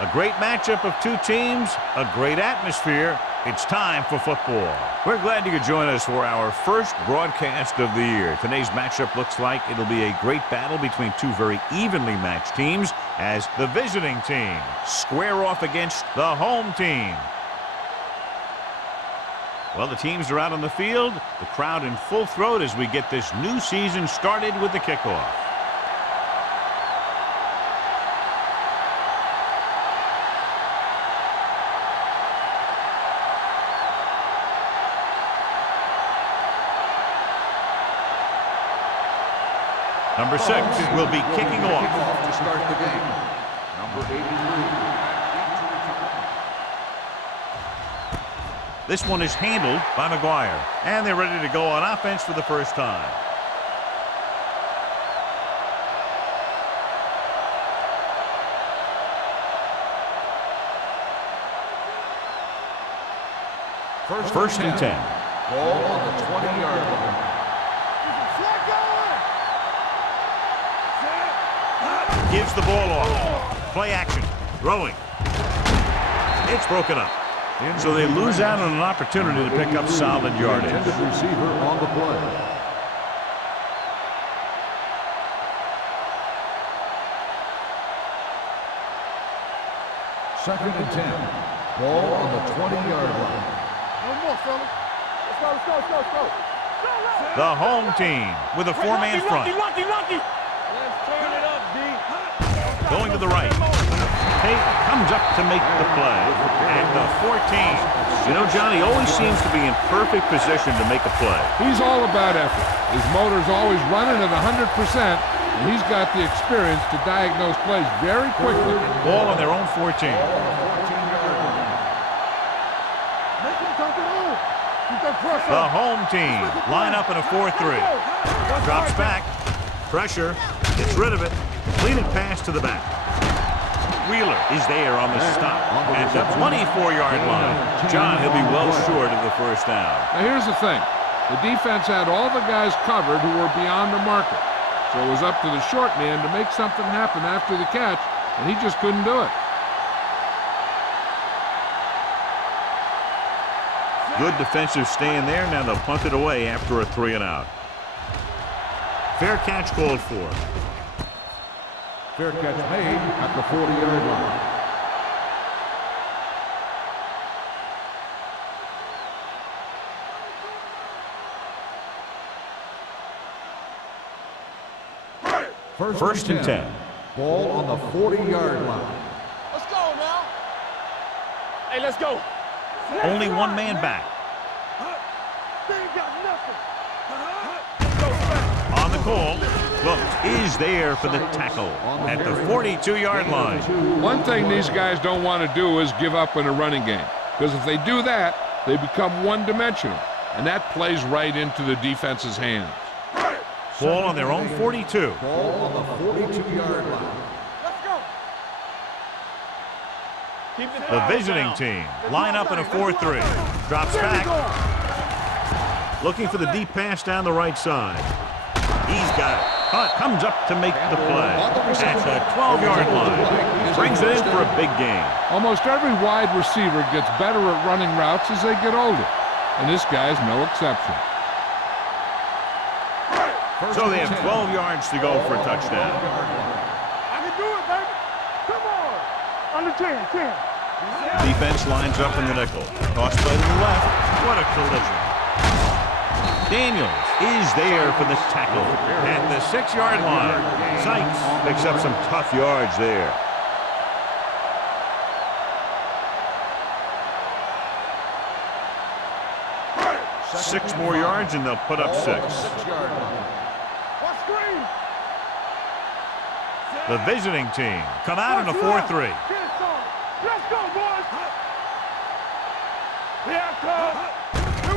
A great matchup of two teams, a great atmosphere. It's time for football. We're glad you could join us for our first broadcast of the year. Today's matchup looks like it'll be a great battle between two very evenly matched teams as the visiting team square off against the home team. Well, the teams are out on the field, the crowd in full throat as we get this new season started with the kickoff. Number 6 will be kicking off to start the game. Number 83. This one is handled by McGuire. And they're ready to go on offense for the first time. First and 10. Ball on the 20-yard line. Gives the ball off. Play action. Throwing. It's broken up. So they lose out on an opportunity to pick up solid yardage. Receiver on the play. Second and 10. Ball on the 20-yard line. No more, fellas. Let's go. The home team with a four-man front. Let's turn it up, D. Going to the right. Tate comes up to make the play. And the 14. You know, John, he always seems to be in perfect position to make a play. He's all about effort. His motor's always running at 100%, and he's got the experience to diagnose plays very quickly. Ball on their own 14. The home team line up in a 4-3. Drops back. Pressure. Gets rid of it. Clean it pass to the back. Wheeler is there on the stop at the 24-yard line. John, he'll be well short of the first down. Now here's the thing. The defense had all the guys covered who were beyond the marker. So it was up to the short man to make something happen after the catch, and he just couldn't do it. Good defensive stand there. Now they'll punt it away after a 3-and-out. Fair catch called for. Fair catch made at the 40-yard line. First and 10. Ball on the 40-yard line. Let's go now. Hey, let's go. Only one man back. They ain't got nothing. On the call. Look, is there for the tackle at the 42-yard line. One thing these guys don't want to do is give up in a running game, because if they do that, they become one-dimensional, and that plays right into the defense's hands. Ball on their own 42. Ball on the 42-yard line. Let's go. The visiting team line up in a 4-3. Drops back. Looking for the deep pass down the right side. He's got it. Hunt comes up to make the play at the 12-yard line. Brings it in for a big gain. Almost every wide receiver gets better at running routes as they get older, and this guy's no exception. So they have 12 yards to go for a touchdown. I can do it, baby. Come on. Under 10. Defense lines up in the nickel. Tossed by the left. What a collision. Daniels is there for the tackle at the 6-yard line. Sykes picks up some tough yards there. 6 more yards, and they'll put up 6. Watch screen. The visiting team come out in a 4-3. Let's go, boys. Here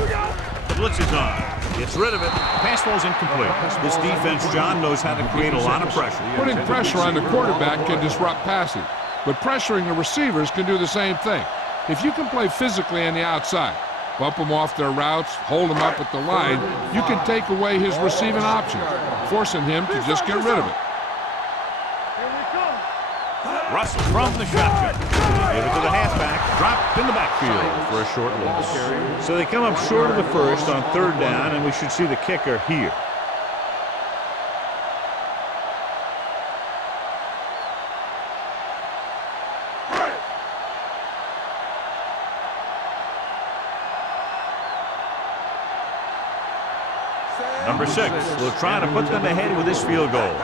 we go. The blitz is on. Gets rid of it. Pass ball's incomplete. This defense, John, knows how to create a lot of pressure. Putting pressure on the quarterback can disrupt passing, but pressuring the receivers can do the same thing. If you can play physically on the outside, bump them off their routes, hold them up at the line, you can take away his receiving options, forcing him to just get rid of it. Russell from the shotgun. Give it to the halfback. Dropped in the backfield for a short loss. So they come up short of the first on 3rd down, and we should see the kicker here. Number 6 will try to put them ahead with this field goal.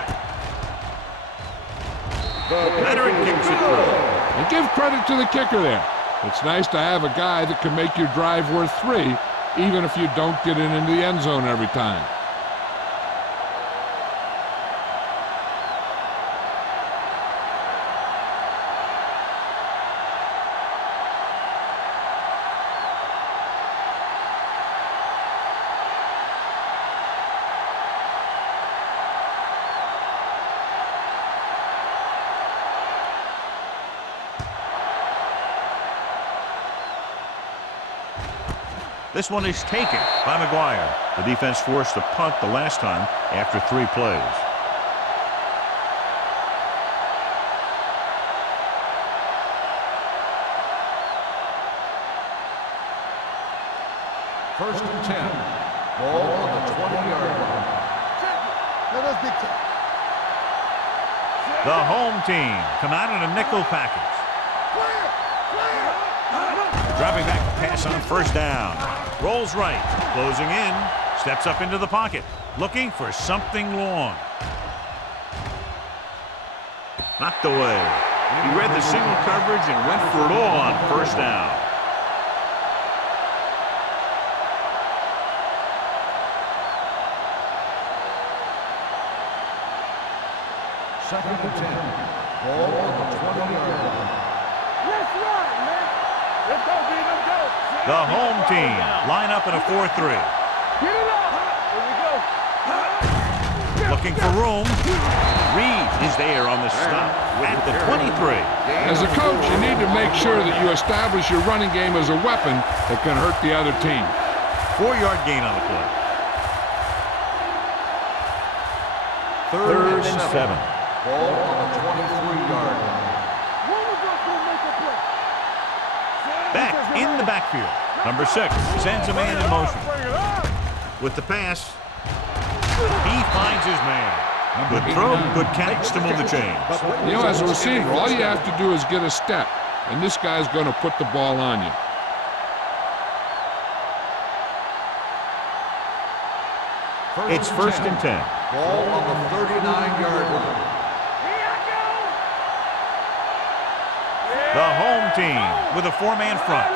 Veteran kicks it through. And give credit to the kicker there. It's nice to have a guy that can make your drive worth 3, even if you don't get it into the end zone every time. This one is taken by McGuire. The defense forced a punt the last time after 3 plays. First and 10. Ball on the 20-yard line. The home team come out in a nickel package. Dropping back to pass on 1st down. Rolls right, closing in, steps up into the pocket, looking for something long. Knocked away. He read the single coverage and went for it all on 1st down. Second and 10. Ball on the 20-yard line. Let's run, man. Let's go, B. Let's go. The home team line up in a 4-3. Get it up. Here we go. Looking for room. Reed is there on the stop at the 23. As a coach, you need to make sure that you establish your running game as a weapon that can hurt the other team. 4-yard gain on the play. 3rd and 7. Ball on the 23-yard line. Back in the backfield. Number 6 sends a man in motion. With the pass, he finds his man. Good throw, good catch to move the chains. You know, as a receiver, all you have to do is get a step, and this guy's going to put the ball on you. It's 1st and 10. Ball on the 39-yard line. The home team with a 4-man front.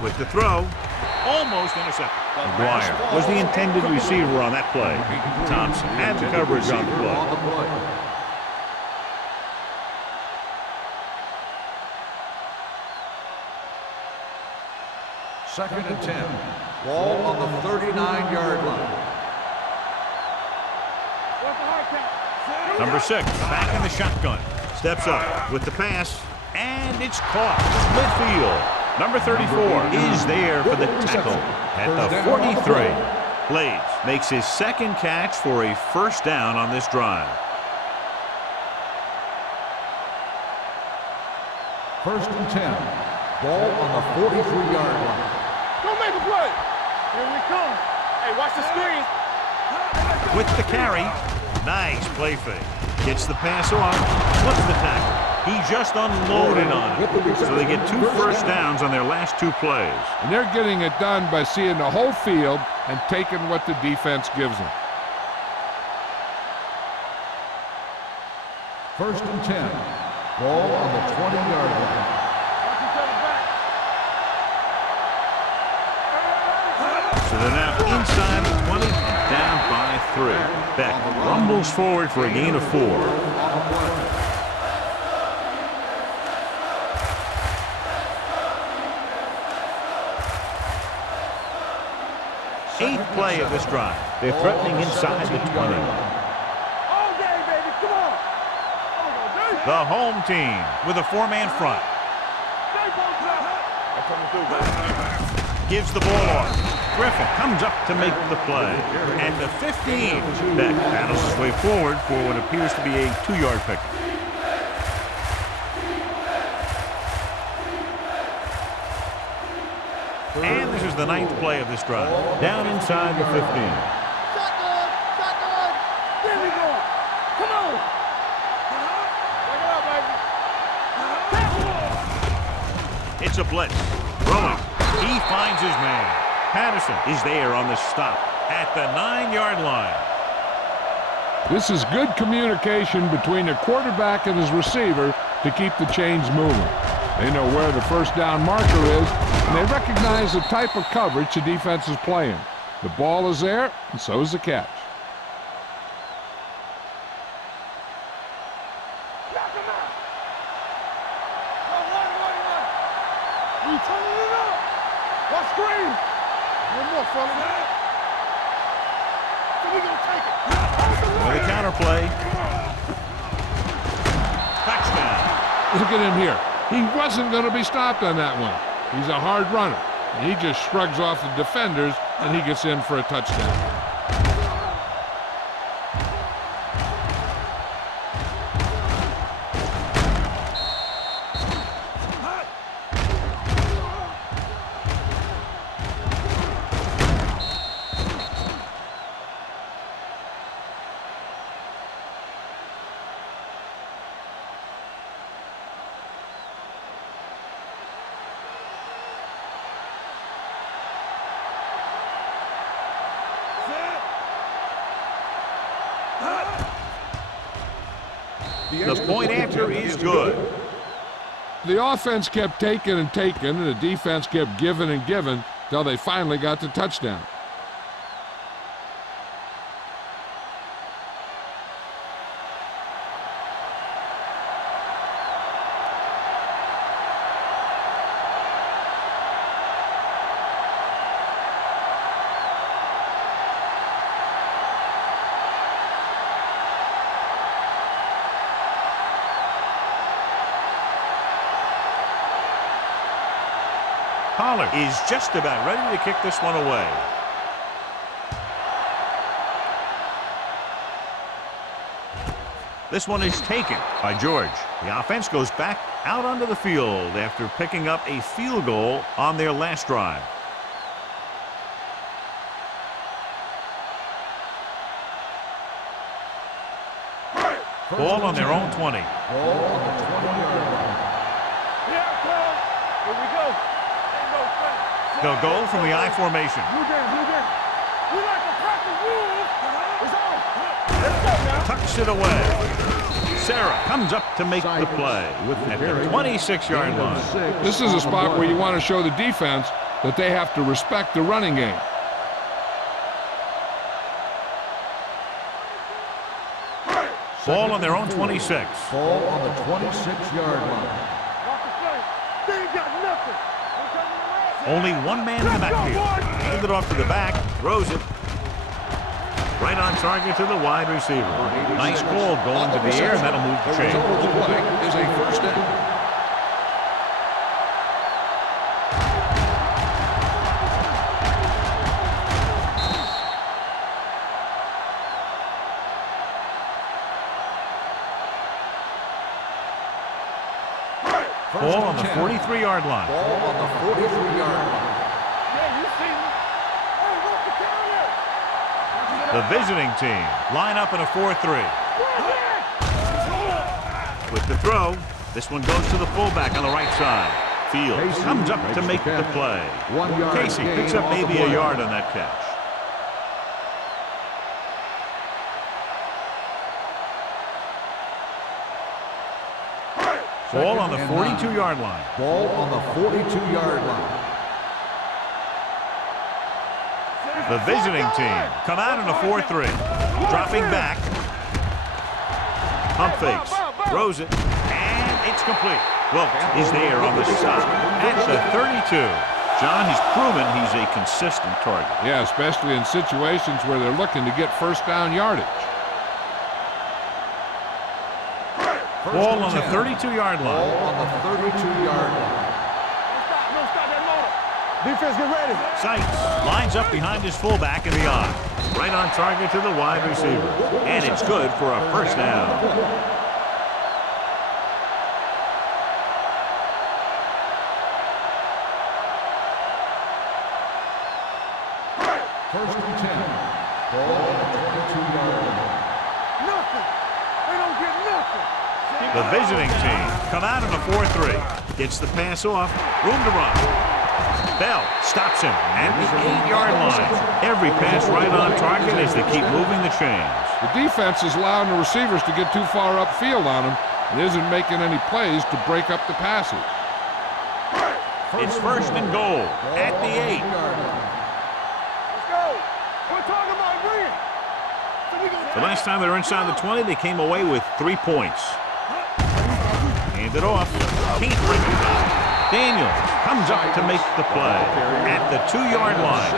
With the throw, almost intercepted. McGuire was the intended receiver on that play. Thompson had the coverage on the play. Second and 10. Ball on the 39-yard line. Number 6 back in the shotgun. Steps up with the pass, and it's caught midfield. Number 34 is there for the tackle at the 43. Blades makes his 2nd catch for a 1st down on this drive. First and 10. Ball on the 43-yard line. Go make a play. Here we come. Hey, watch the screen. With the carry, nice play fake. Gets the pass off, flips the tackle. He just unloaded on it. So they get 2 first downs on their last 2 plays. And they're getting it done by seeing the whole field and taking what the defense gives them. First and 10. Ball on the 20-yard line. Watch each other back. So they're now inside the 20 and down by 3. Beck rumbles forward for a gain of 4. Eighth play of this drive. They're threatening inside the 20. All day, baby. Come on. The home team with a 4-man front. Gives the ball off. Griffin comes up to make the play. At the 15, Beck battles his way forward for what appears to be a 2-yard pickup. And this is the 9th play of this drive. Down inside the 15. Shotgun. There we go. Come on. Take it out, baby. It's a blitz. Throwing. He finds his man. Patterson is there on the stop at the 9-yard line. This is good communication between the quarterback and his receiver to keep the chains moving. They know where the first down marker is, and they recognize the type of coverage the defense is playing. The ball is there, and so is the catch. Knock him out. You turning it up. What screen? One more, fella. So we gonna take it. With a counter play. Touchdown. Look at him here. He wasn't going to be stopped on that one. He's a hard runner. And he just shrugs off the defenders, and he gets in for a touchdown. The point after is good. The offense kept taking and taking, and the defense kept giving and giving till they finally got the touchdown. Pollard is just about ready to kick this one away. This one is taken by George. The offense goes back out onto the field after picking up a field goal on their last drive. Ball on their own 20. Ball on the 20-yard line. Here it comes. Here we go. Ain't no fight. They'll go from the I formation. Blue game, blue game. We like a practice rules. It's on. Let's go now. Tucks it away. Sarah comes up to make the play at the 26-yard line. This is a spot where you want to show the defense that they have to respect the running game. Ball on their own 26. Ball on the 26-yard line. Walk the play. They ain't got nothing. Only one man in the backfield. Hand it off to the back. Throws it. Right on target to the wide receiver. Nice ball going to the air, and that'll move the chain. The result of the play is a first down. Ball on the 43-yard line. Ball on the 43-yard line. Yeah, you see me. Hey, what's the carry? The visiting team line up in a 4-3. With the throw, this one goes to the fullback on the right side. Fields comes up to make the play. 1 yard Casey gain picks up on the maybe a play. yard on that catch. Ball on the 42-yard line. Ball on the 42-yard line. The visiting team come out in a 4-3. Dropping back. Pump fakes. Throws it. And it's complete. Wilkes is there on the stop at the 32. John, he's proven he's a consistent target. Yeah, especially in situations where they're looking to get first down yardage. Ball on the 32-yard line. Ball on the 32-yard line. No stop that motor. Defense, get ready. Sykes lines up behind his fullback in the I. Right on target to the wide receiver. And it's good for a first down. First and 10. Ball on the 22-yard line. Nothing. They don't get nothing. The visiting team come out in a 4-3. Gets the pass off. Room to run. Bell stops him at the 8-yard line. Every pass right on target as they keep moving the chains. The defense is allowing the receivers to get too far upfield on them and isn't making any plays to break up the passes. It's first and goal at the 8. Let's go. We're talking about bringing. The last time they were inside the 20, they came away with 3 points. Hand it off. Can't bring it down. Daniel comes up to make the play at the 2-yard line.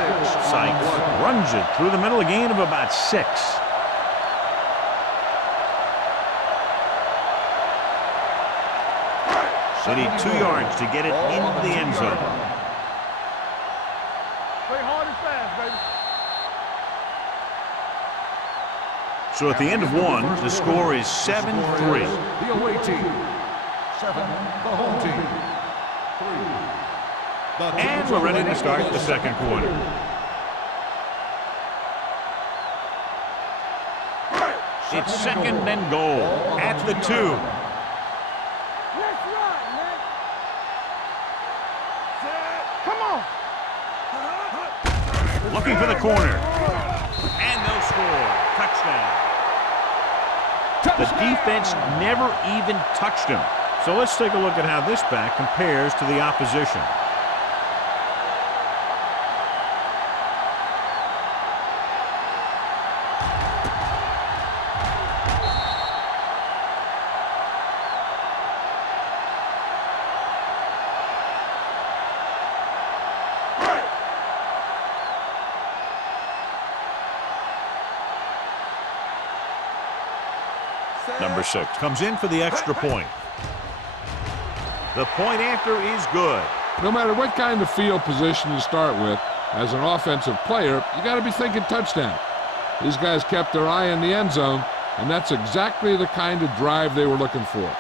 Sykes runs it through the middle, a gain of about 6. They need 2 yards to get it into the end zone. Play hard and fast, baby. So at the end of 1, the score is 7-3. The away team. 7, the home team. 3. And we're ready to start the second quarter. It's second and goal at the 2. Let's run, man. Come on. Looking for the corner. And they'll score. Touchdown. The defense never even touched him. So let's take a look at how this back compares to the opposition. Number 6 comes in for the extra point. The point after is good. No matter what kind of field position you start with, as an offensive player, you got to be thinking touchdown. These guys kept their eye on the end zone, and that's exactly the kind of drive they were looking for.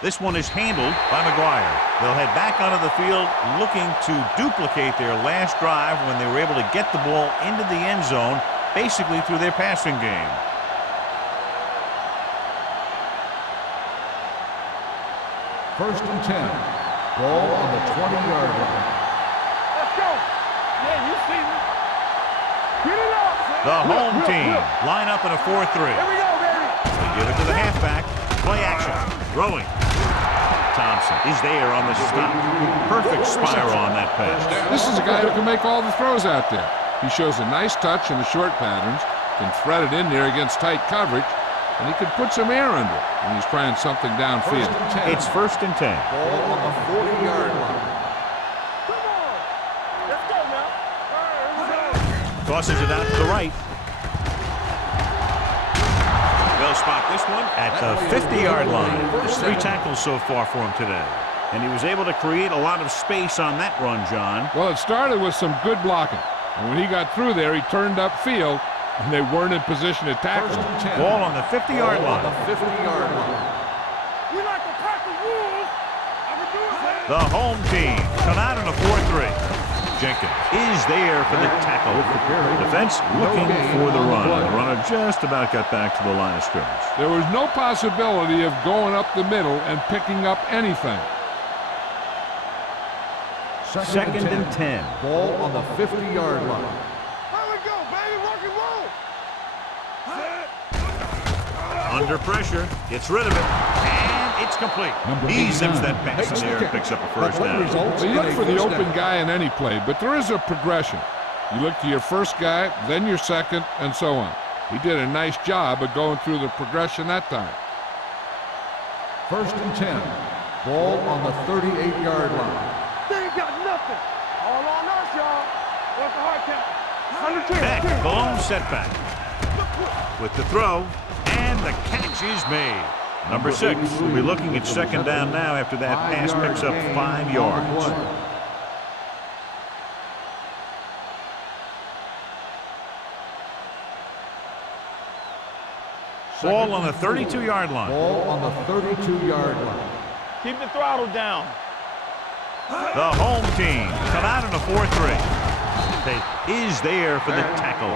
This one is handled by McGuire. They'll head back onto the field looking to duplicate their last drive when they were able to get the ball into the end zone, basically through their passing game. First and 10. Ball on the 20-yard line. Let's go. Yeah, you see me. Get it up. The home team line up in a 4-3. Here we go, baby. They give it to the halfback. Play action. Throwing. Thompson is there on the stop. Perfect spiral on that pass. This is a guy who can make all the throws out there. He shows a nice touch in the short patterns, can thread it in there against tight coverage, and he can put some air under it when he's trying something downfield. It's first and 10. Ball on the 40-yard line. Come on. Let's go now. All right, let's go. Tosses it out to the right. They'll spot this one at the 50-yard line. There's 3 tackles so far for him today. And he was able to create a lot of space on that run, John. Well, it started with some good blocking. And when he got through there, he turned upfield, and they weren't in position to tackle First him. and 10. Ball on the 50-yard Ball line. on the 50-yard line. We like to crack the rules. I can do it, man. The home team come out in a 4-3. Jenkins is there for the tackle. Defense looking for the run. The runner just about got back to the line of scrimmage. There was no possibility of going up the middle and picking up anything. Second and 10. Ball on the 50-yard line. There we go, baby. Rock and roll. Under pressure, gets rid of it, and it's complete. He zips that pass in the air and picks up a first down. Well, you look for the open guy in any play, but there is a progression. You look to your first guy, then your second, and so on. He did a nice job of going through the progression that time. First and 10. Ball on the 38-yard line. They ain't got nothing. All on us, y'all. What's the hard count? 110. Beck, blown setback. With the throw, and the catch is made. Number 6 will be looking at second down now after that pass picks up 5 yards. Ball on the 32-yard line. Ball on the 32-yard line. Keep the throttle down. The home team come out in a 4-3. Is there for the tackle.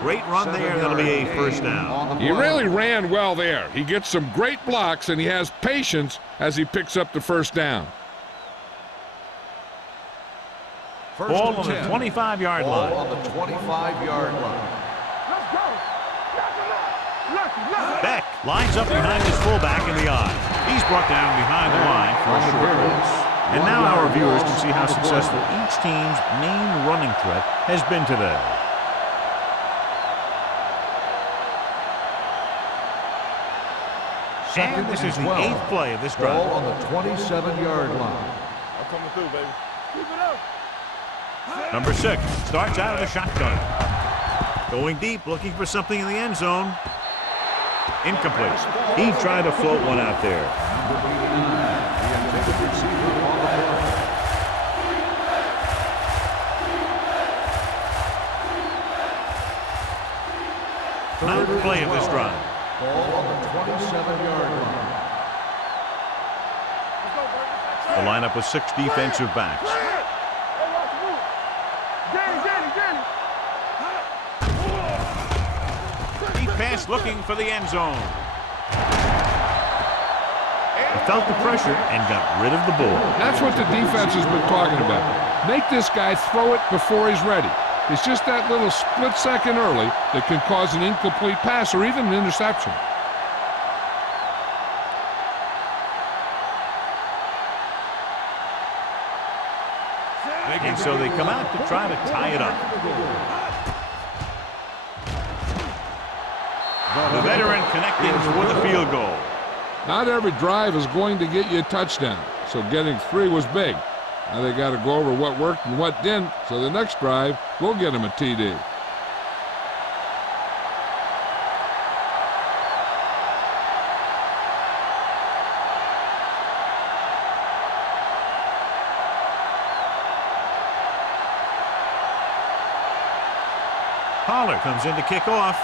Great run there. That'll be a first down. He really ran well there. He gets some great blocks, and he has patience as he picks up the first down. Ball on the 25-yard line. Ball on the 25-yard line. Let's go. Lucky. Beck lines up behind his fullback in the eye. He's brought down behind the line for a short loss. And now our viewers can see how successful each team's main running threat has been today. And this is the 8th play of this drive. Ball on the 27-yard line. I'm coming through, baby. Keep it up. Number 6 starts out of the shotgun. Going deep, looking for something in the end zone. Incomplete. He tried to float one out there. Ninth play of this drive. Ball on the 27-yard line. The lineup with 6 defensive backs. Deep pass looking for the end zone. He felt the pressure and got rid of the ball. That's what the defense has been talking about. Make this guy throw it before he's ready. It's just that little split second early that can cause an incomplete pass or even an interception. And so they come out to try to tie it up. The veteran connecting for the field goal. Not every drive is going to get you a touchdown, so getting 3 was big. Now they got to go over what worked and what didn't, so the next drive will get him a TD. Holler comes in to kick off.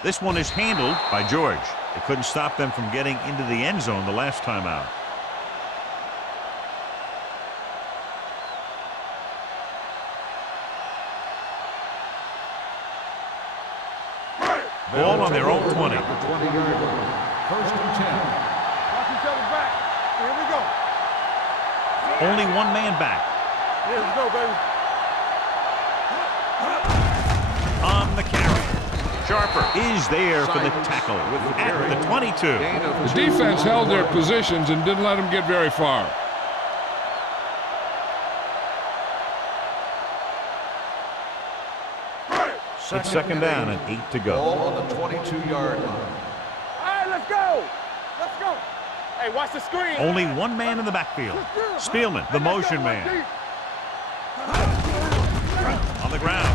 This one is handled by George. They couldn't stop them from getting into the end zone the last time out. Ball on their own 20. 20-yard line. First and 10. Watch each other back. Here we go. Only one man back. Here we go, baby. On the carry. Sharper is there for the tackle at the 22. The defense held their positions and didn't let them get very far. It's second down and 8 to go. Ball on the 22-yard line. All right, let's go. Let's go. Hey, watch the screen. Only one man in the backfield. Spielman, the motion man. On the ground.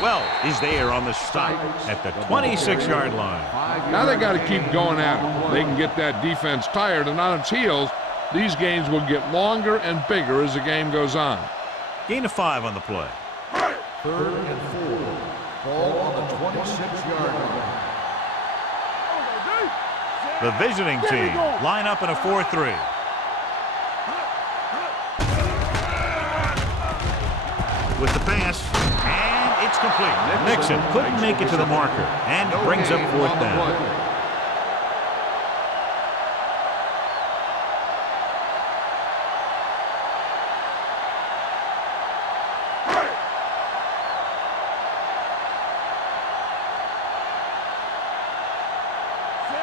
Well, is there on the stop at the 26-yard line. Now they got to keep going at it. They can get that defense tired and on its heels. These games will get longer and bigger as the game goes on. Gain of 5 on the play. Third and 4. Ball on the 26-yard line. The visiting team line up in a 4-3. With the pass, and it's complete. Nixon couldn't make it to the marker, and brings up fourth down.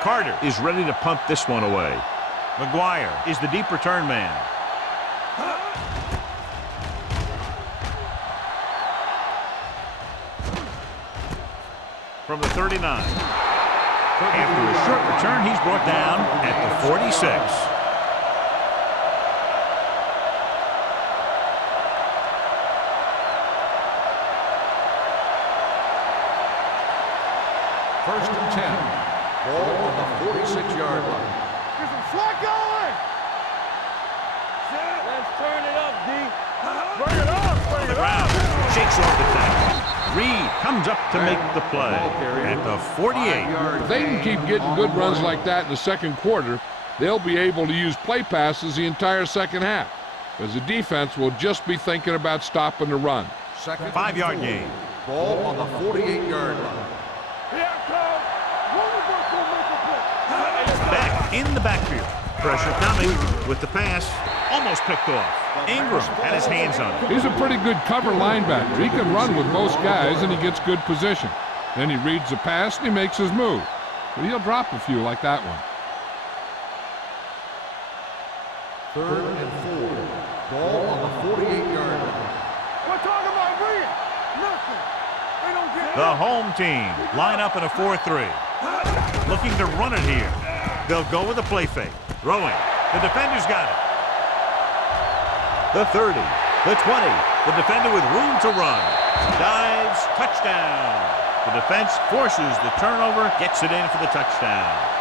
Carter is ready to punt this one away. McGuire is the deep return man. From the 39. After a short return, he's brought down at the 46. First and 10. Ball on the 46-yard line. Get some slack going. Let's turn it up, D. Bring it up. On the ground, shakes off the tackle. Reed comes up to make the play at the 48. If they can keep getting good runs like that in the second quarter, they'll be able to use play passes the entire second half, because the defense will just be thinking about stopping the run. Second 5-yard gain. Ball on the 48-yard line. Here it comes. Back in the backfield. Pressure coming with the pass. Almost picked off. Ingram had his hands on it. He's a pretty good cover linebacker. He can run with most guys, and he gets good position. Then he reads the pass, and he makes his move. But he'll drop a few like that one. Third and 4. Ball on the 48-yard line. We're talking about Reed. Nothing. They don't get The home team line up in a 4-3. Looking to run it here. They'll go with a play fake. Throwing. The defender's got it. The 30. The 20. The defender with room to run. Dives. Touchdown. The defense forces the turnover. Gets it in for the touchdown.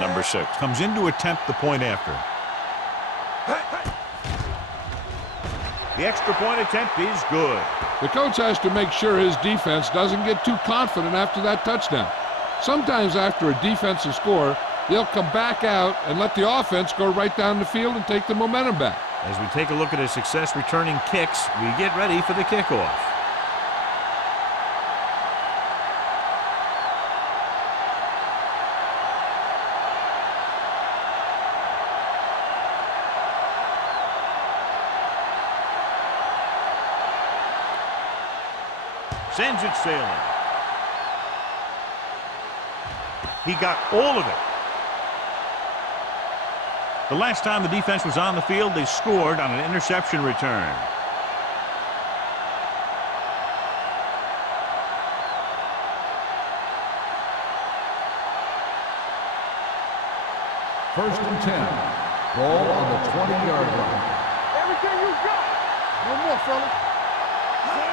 Number 6 comes in to attempt the point after. The extra point attempt is good. The coach has to make sure his defense doesn't get too confident after that touchdown. Sometimes after a defensive score, they'll come back out and let the offense go right down the field and take the momentum back. As we take a look at his success returning kicks, we get ready for the kickoff. Sends it sailing. He got all of it. The last time the defense was on the field, they scored on an interception return. First and 10. Ball on the 20-yard line. everything you got. No more, fellas.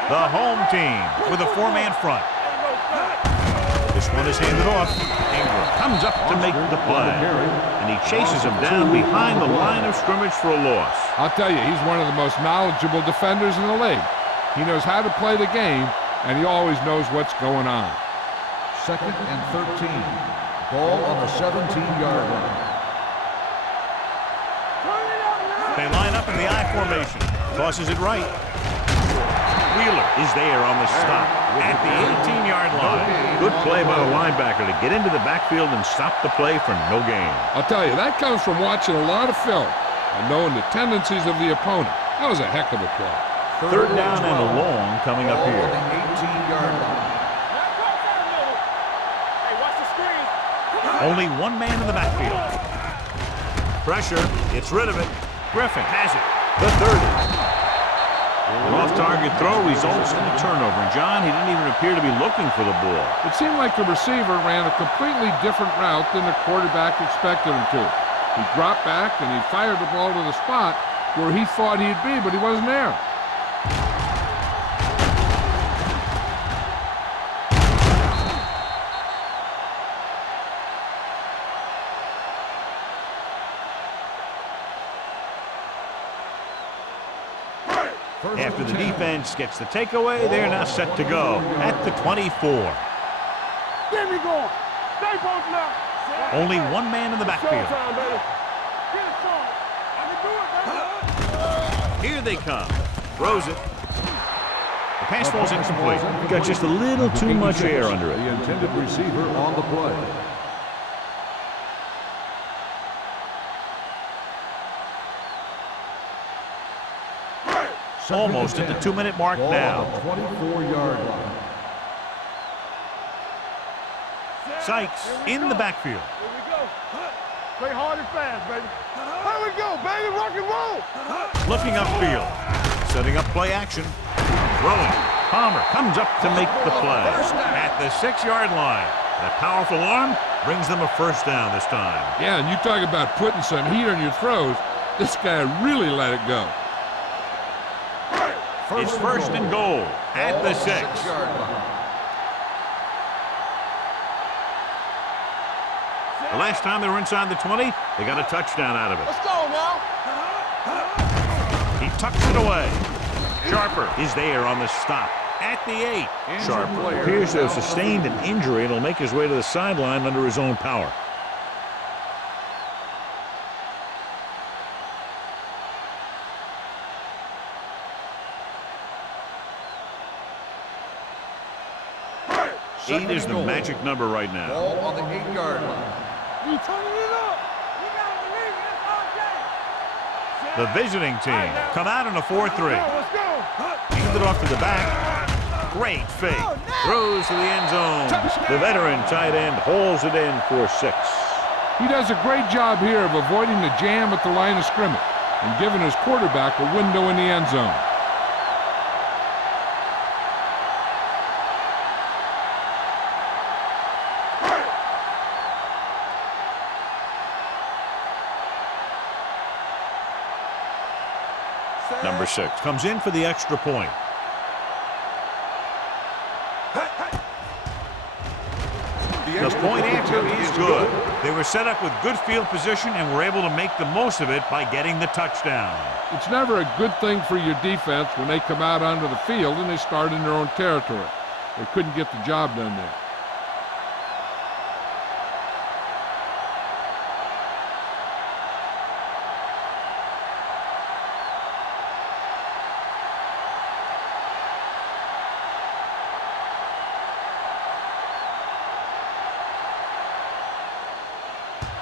The home team with a 4-man front. This one is handed off. Ingram comes up to make the play. And he chases him down behind the line of scrimmage for a loss. I'll tell you, he's one of the most knowledgeable defenders in the league. He knows how to play the game, and he always knows what's going on. Second and 13. Ball on the 17-yard line. They line up in the I formation. Tosses it right. Wheeler is there on the stop at the 18-yard line. Good play by the linebacker to get into the backfield and stop the play for no gain. I'll tell you, that comes from watching a lot of film and knowing the tendencies of the opponent. That was a heck of a play. Third down and a long coming up Ball here. on the 18-yard line. Hey, watch the screen. Only one man in the backfield. Pressure, gets rid of it. Griffin has it. The 30. An off-target throw results in a turnover. And John, he didn't even appear to be looking for the ball. It seemed like the receiver ran a completely different route than the quarterback expected him to. He dropped back and he fired the ball to the spot where he thought he'd be, but he wasn't there. After the defense gets the takeaway, they're now set to go at the 24. Get me going. Stay post now. Only one man in the backfield. Showtime, baby. Get it started. I can do it, baby. Here they come. Throws it. The pass falls incomplete. Got just a little too much air under it. The intended receiver on the play. Almost at the 2-minute mark now. 24-yard line. Sykes in the backfield. Here we go. Play hard and fast, baby. Here we go, baby. Rock and roll. Looking upfield. Setting up play action. Throwing. Palmer comes up to make the play. At the 6-yard line. That powerful arm brings them a first down this time. Yeah, and you talk about putting some heat on your throws. This guy really let it go. It's first and goal at the 6. The last time they were inside the 20, they got a touchdown out of it. Let's go now. He tucks it away. Sharper is there on the stop at the 8. Sharper appears to have sustained an injury and will make his way to the sideline under his own power. Eight is the magic number right now. Ball on the 8-yard line. You turning it up. You gotta believe it. It's all day. The visiting team come out in a 4-3. Let's go. Hand it off to the back. Great fake. Throws to the end zone. The veteran tight end hauls it in for 6. He does a great job here of avoiding the jam at the line of scrimmage and giving his quarterback a window in the end zone. Number 6 comes in for the extra point. The point after is good. They were set up with good field position and were able to make the most of it by getting the touchdown. It's never a good thing for your defense when they come out onto the field and they start in their own territory. They couldn't get the job done there.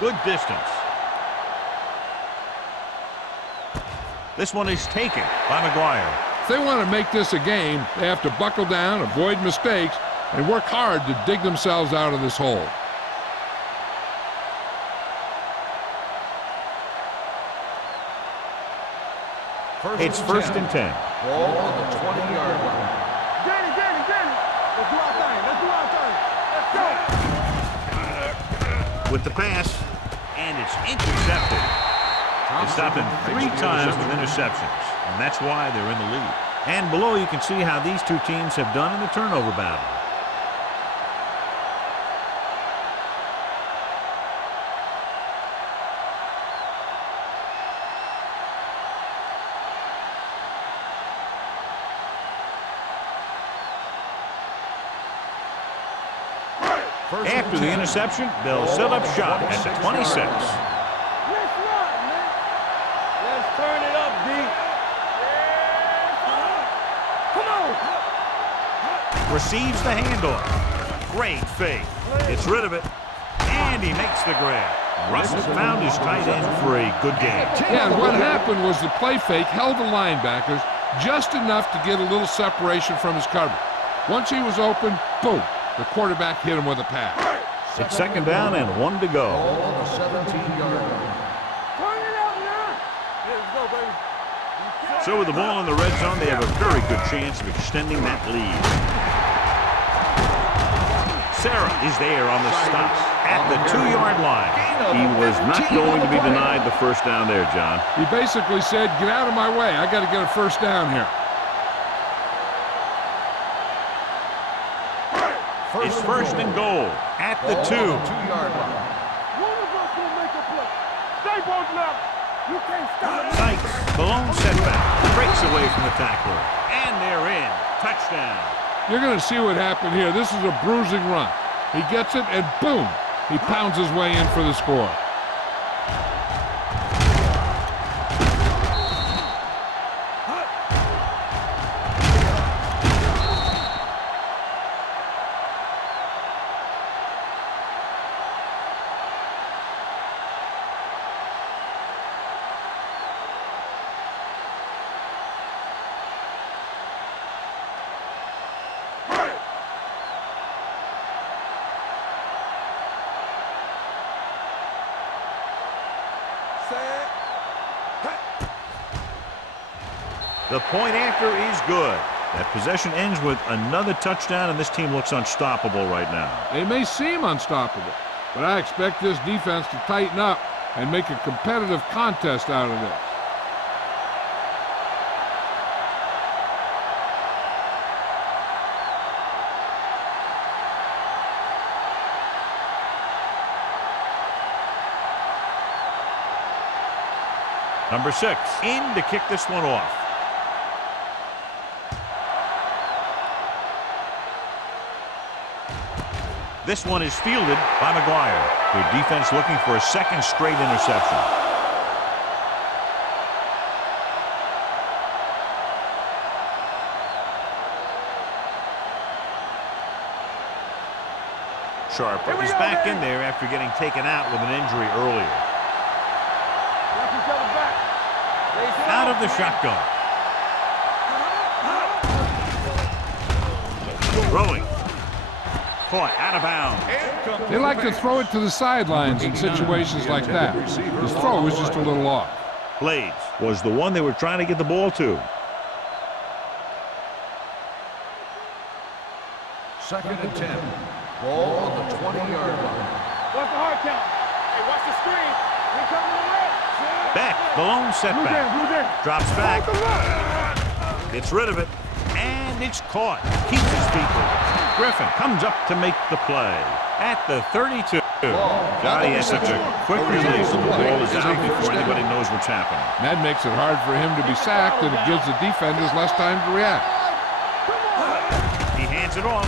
Good distance. This one is taken by McGuire. If they want to make this a game, they have to buckle down, avoid mistakes, and work hard to dig themselves out of this hole. It's first and 10. Ball on the 20-yard line. Danny. Let's do our thing. Let's go. With the pass, and it's intercepted. They stopped him 3 times with interceptions, and that's why they're in the lead. And below, you can see how these two teams have done in the turnover battle. After the interception, they'll set up shop at the 26. Let's run, man. Let's turn it up, D. Come on. Receives the handoff. Great fake. Gets rid of it. And he makes the grab. Russell found his tight end for a good game. Yeah, and what happened was the play fake held the linebackers just enough to get a little separation from his coverage. Once he was open, boom, the quarterback hit him with a pass. It's second down and 1 to go. Ball on the 17-yard line. Turn it up now. Let's go, So with the ball in the red zone, they have a very good chance of extending that lead. Sarah is there on the stop at the 2-yard line. He was not going to be denied the first down there, John. He basically said, get out of my way. I got to get a first down here. It's first and goal at the 2. 2-yard line. One of us will make a play. Stay both level. You can't stop it. Sykes, the lone setback, breaks away from the tackler. And they're in. Touchdown. You're going to see what happened here. This is a bruising run. He gets it, and boom, he pounds his way in for the score. The point after is good. That possession ends with another touchdown, and this team looks unstoppable right now. They may seem unstoppable, but I expect this defense to tighten up and make a competitive contest out of this. Number 6 in to kick this one off. This one is fielded by McGuire. Their defense looking for a second straight interception. Sharp is back in there after getting taken out with an injury earlier. Watch each other back. Out of the shotgun. Throwing. Caught out of bounds. They like to throw it to the sidelines in situations like that. His throw was just a little off. Blades was the one they were trying to get the ball to. Second and 10. Ball on the 20-yard line. Watch the hard count. Hey, watch the screen. We coming to the left. Beck, the lone setback. Blue down. Drops back. Gets rid of it. And it's caught. Keeps his people. Griffin comes up to make the play. At the 32. Johnny has such a quick release, and the ball is out before anybody knows what's happening. That makes it hard for him to be sacked, and it gives the defenders less time to react. He hands it off.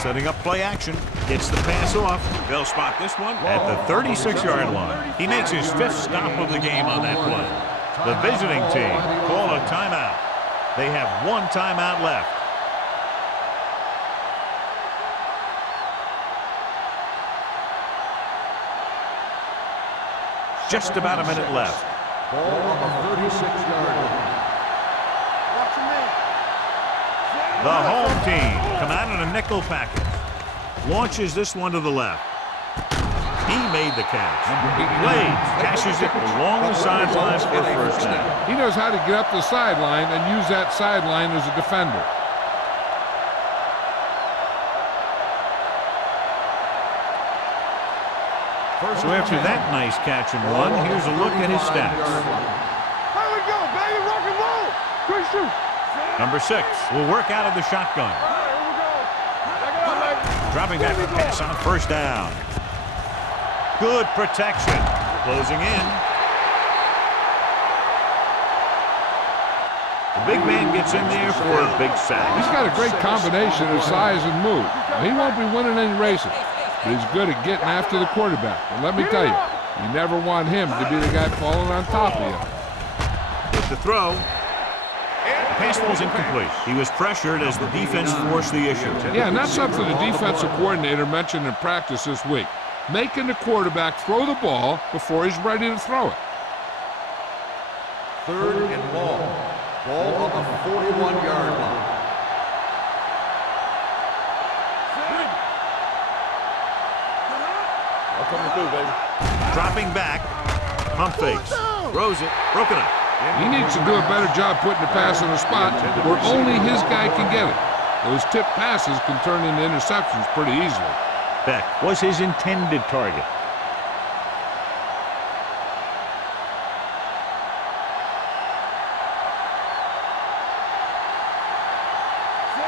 Setting up play action. Gets the pass off. They'll spot this one at the 36-yard line. He makes his 5th stop of the game on that play. The visiting team call a timeout. They have 1 timeout left. Just about a minute left. Ball on the 36-yard line. Watch your man. The home team come out in a nickel package. Launches this one to the left. He made the catch. Blades cashes it along the sidelines for a first down. He knows how to get up the sideline and use that sideline as a defender. So after that nice catch and run, here's a look at his stats. Here we go, baby. Rock and roll. Good shoot. Number 6 will work out of the shotgun. All right, here we go. Check it out, baby. Dropping back to pass on first down. Good protection. Closing in. The big man gets in there for a big sack. He's got a great combination of size and move. Now, he won't be winning any races, but he's good at getting after the quarterback. And let me tell you, you never want him to be the guy falling on top of you. With the throw. The pass ball's incomplete. He was pressured as the defense forced the issue. Yeah, and that's something the defensive coordinator mentioned in practice this week. Making the quarterback throw the ball before he's ready to throw it. 3rd and long. Ball on the 41-yard line. Dropping back. Pump fakes. Throws it. Broken up. He needs to do a better job putting the pass in a spot where only his guy can get it. Those tip passes can turn into interceptions pretty easily. Beck was his intended target.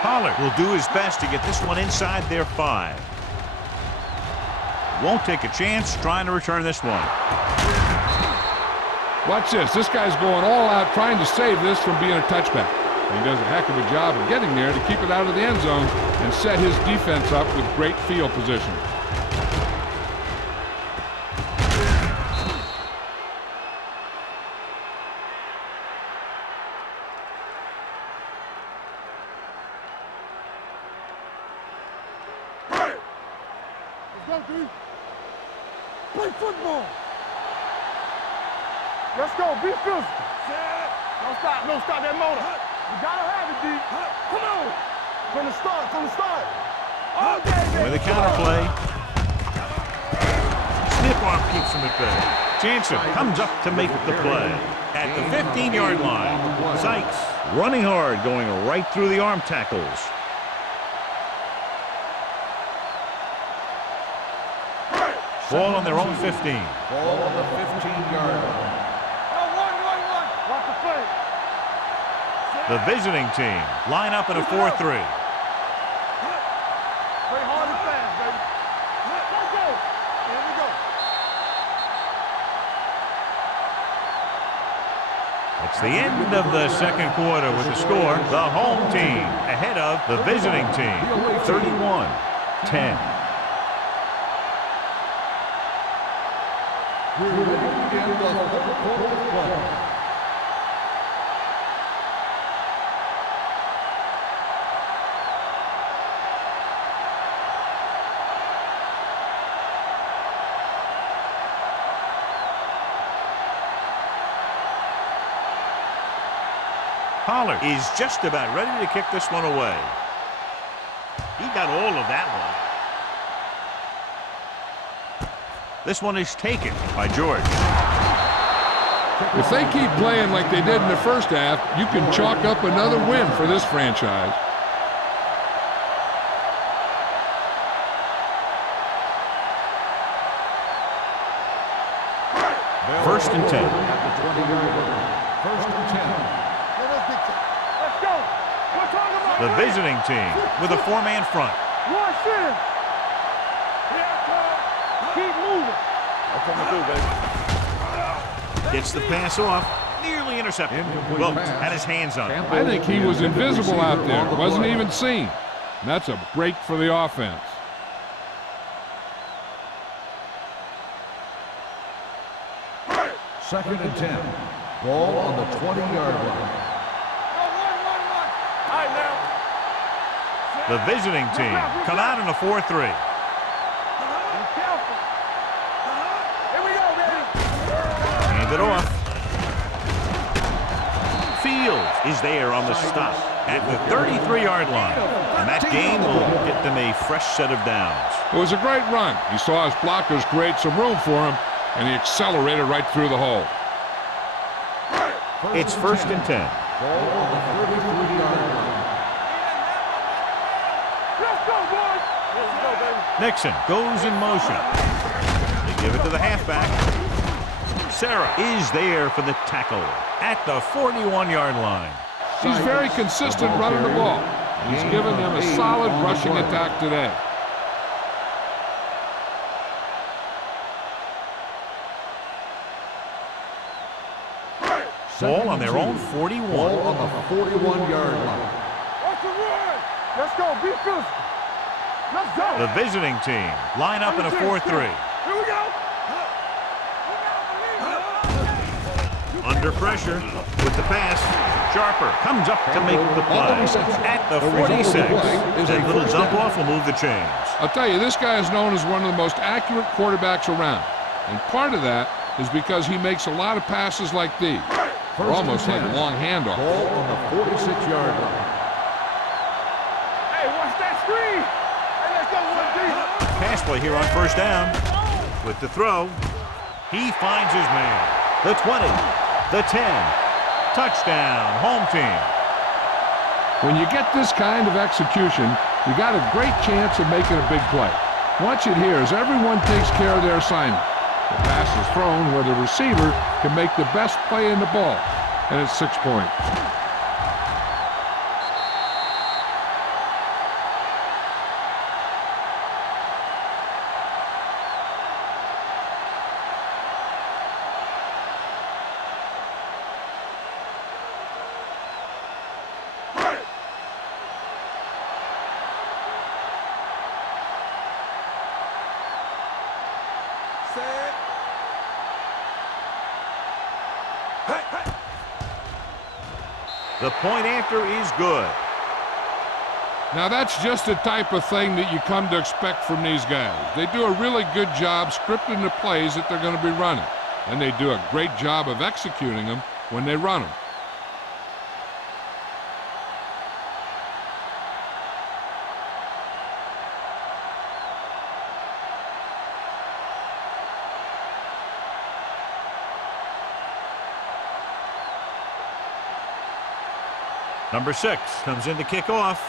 Pollard will do his best to get this one inside their 5. Won't take a chance trying to return this one. Watch this. This guy's going all out trying to save this from being a touchback. And he does a heck of a job of getting there to keep it out of the end zone and set his defense up with great field position. Let's go, D. Play football. Let's go. Be physical. Don't stop that motor. You gotta have it, D. Come on. From the start. All day, baby. With a counterplay. Snip arm keeps him at bay. Jansen comes up to make the play. At the 15-yard line, Sykes running hard, going right through the arm tackles. Ball on their own 15. Ball on the 15-yard line. Watch the play. The visiting team line up in a 4-3. Play hard and fast, baby. Let's go. Here we go. It's the end of the second quarter with the score. The home team ahead of the visiting team, 31-10. We're ready to begin the third quarter of play. Pollard is just about ready to kick this one away. He got all of that one. This one is taken by George. If they keep playing like they did in the first half, you can chalk up another win for this franchise. First and 10. At the 20-yard line. First and 10. Let's go. We're talking about The visiting team with a 4-man front. rush in. Keep moving. That's what we do, baby. Gets the pass off. Nearly intercepted. Well, had his hands on it. I think he was invisible out there. Wasn't even seen. And that's a break for the offense. Second and 10. Ball on the 20-yard line. All right, now. The visiting team come out in a 4-3. Be careful. Here we go, baby. Hand it off. Fields is there on the stop at the 33-yard line. And that gain will get them a fresh set of downs. It was a great run. He saw his blockers create some room for him, and he accelerated right through the hole. It's first and 10. Ball on the 33-yard line. Let's go, boys. Let's go, baby. Nixon goes in motion. They give it to the halfback. Sarah is there for the tackle at the 41-yard line. He's very consistent running the ball. He's given them a solid rushing attack today. Ball on their own 41. Ball on the 41-yard line. Watch the run. Let's go. Be physical. Let's go. The visiting team line up in a 4-3. Here we go. Under pressure with the pass. Sharper comes up to make the play at the 46. That little dump off will move the chains. I'll tell you, this guy is known as one of the most accurate quarterbacks around. And part of that is because he makes a lot of passes like these. They're almost like a long handoff. Ball on the 46-yard line. Hey, watch that screen. Hey, let's go, 1D. Pass play here on first down. With the throw, he finds his man. The 20, the 10, Touchdown, home team. When you get this kind of execution, you got a great chance of making a big play. Watch it here as everyone takes care of their assignment. The pass is thrown where the receiver can make the best play in the ball, and it's 6 points. The point after is good. Now that's just the type of thing that you come to expect from these guys. They do a really good job scripting the plays that they're going to be running, and they do a great job of executing them when they run them. Number 6 comes in to kick off.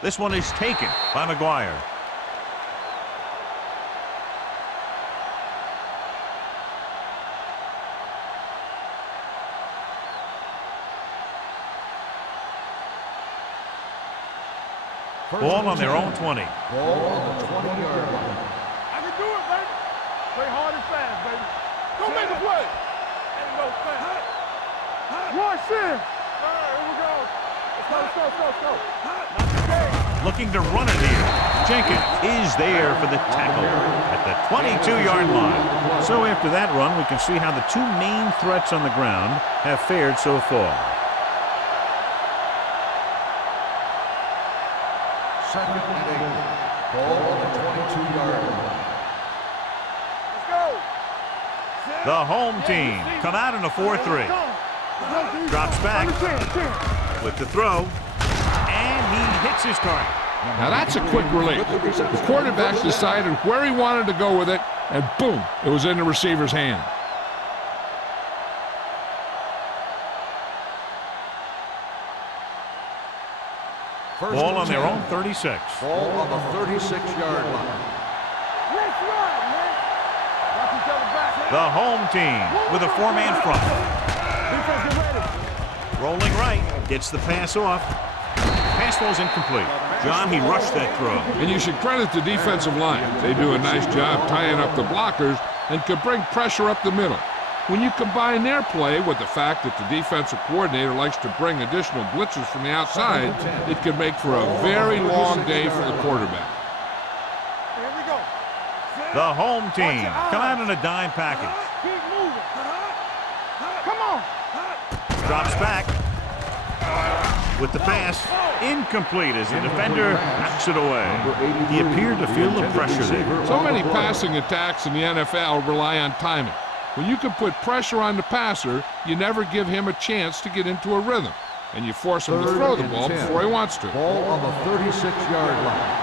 This one is taken by McGuire. Ball on their own 20. Ball on the 20-yard line. I can do it, baby. Play hard and fast, baby. Go make a play. Ain't no thing. Rush in. All right, here we go. Let's go. Not today. Looking to run it here. Jenkins is there for the tackle at the 22-yard line. So after that run, we can see how the two main threats on the ground have fared so far. Second and 8. Ball on the 22-yard line. Let's go. The home team come out in a 4-3. Drops back with the throw, and he hits his target. Now that's a quick release. The quarterback decided where he wanted to go with it, and boom, it was in the receiver's hand. Ball on their own 36. Ball on the 36-yard line. Let's run, man. Watch each other back. The home team with a 4-man front. Defense, get ready. Rolling right, gets the pass off. Pass ball's incomplete. John, he rushed that throw. And you should credit the defensive line. They do a nice job tying up the blockers and can bring pressure up the middle. When you combine their play with the fact that the defensive coordinator likes to bring additional blitzes from the outside, it can make for a very long day for the quarterback. Here we go. The home team come out in a dime package. Keep moving. Come on. Drops back with the pass. Incomplete as the defender knocks it away. He appeared to feel the pressure there. So many passing attacks in the NFL rely on timing. When you can put pressure on the passer, you never give him a chance to get into a rhythm, and you force him to throw the ball before he wants to. Ball on the 36-yard line.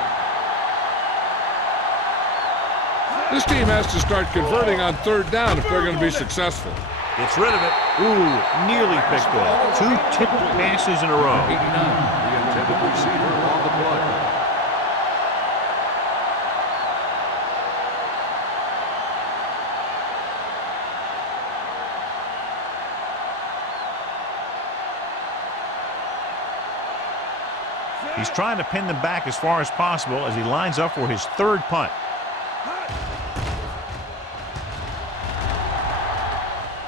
This team has to start converting on third down if they're going to be successful. Gets rid of it. Ooh, nearly picked off. 2 tipped passes in a row. 89, the intended receiver on the play. He's trying to pin them back as far as possible as he lines up for his 3rd punt.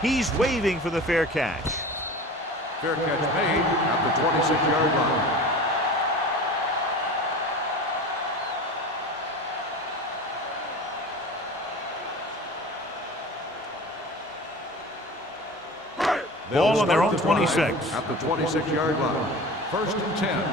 He's waving for the fair catch. Fair catch made at the 26-yard line. Ball on their own 26. At the 26-yard line. 1st and 10.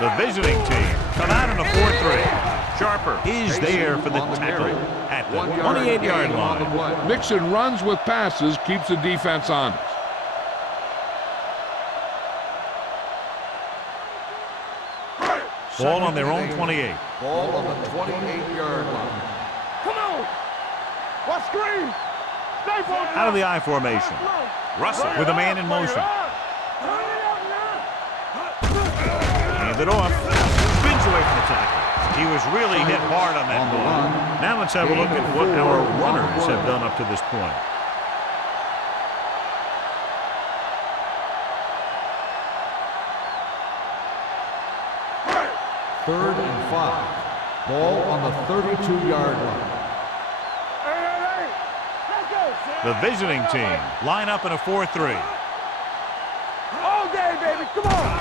The visiting team come out in a 4-3. Sharper is there for the tackle at the 28-yard line. Mixon runs with passes, keeps the defense honest. Ball on their own 28. Ball on the 28-yard line. Come on. Watch screen. Stay focused. Out of the I formation. Russell with a man in motion. Hands it off. Spins away from the tackle. He was really hit hard on that ball. Now let's have a look at what our runners have done up to this point. Third and 5. Ball on the 32-yard line. The visiting team line up in a 4-3. All day, baby. Come on.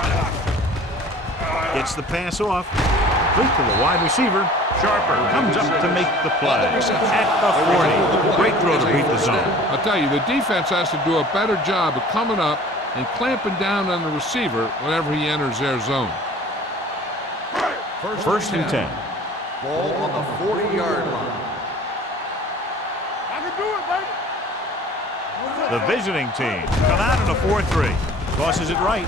Gets the pass off. Complete to the wide receiver. Sharper comes up to make the play. At the 40. Great throw to beat the zone. I'll tell you, the defense has to do a better job of coming up and clamping down on the receiver whenever he enters their zone. First and 10. Ball on the 40-yard line. I can do it, baby. The visiting team come out in a 4-3. Tosses it right.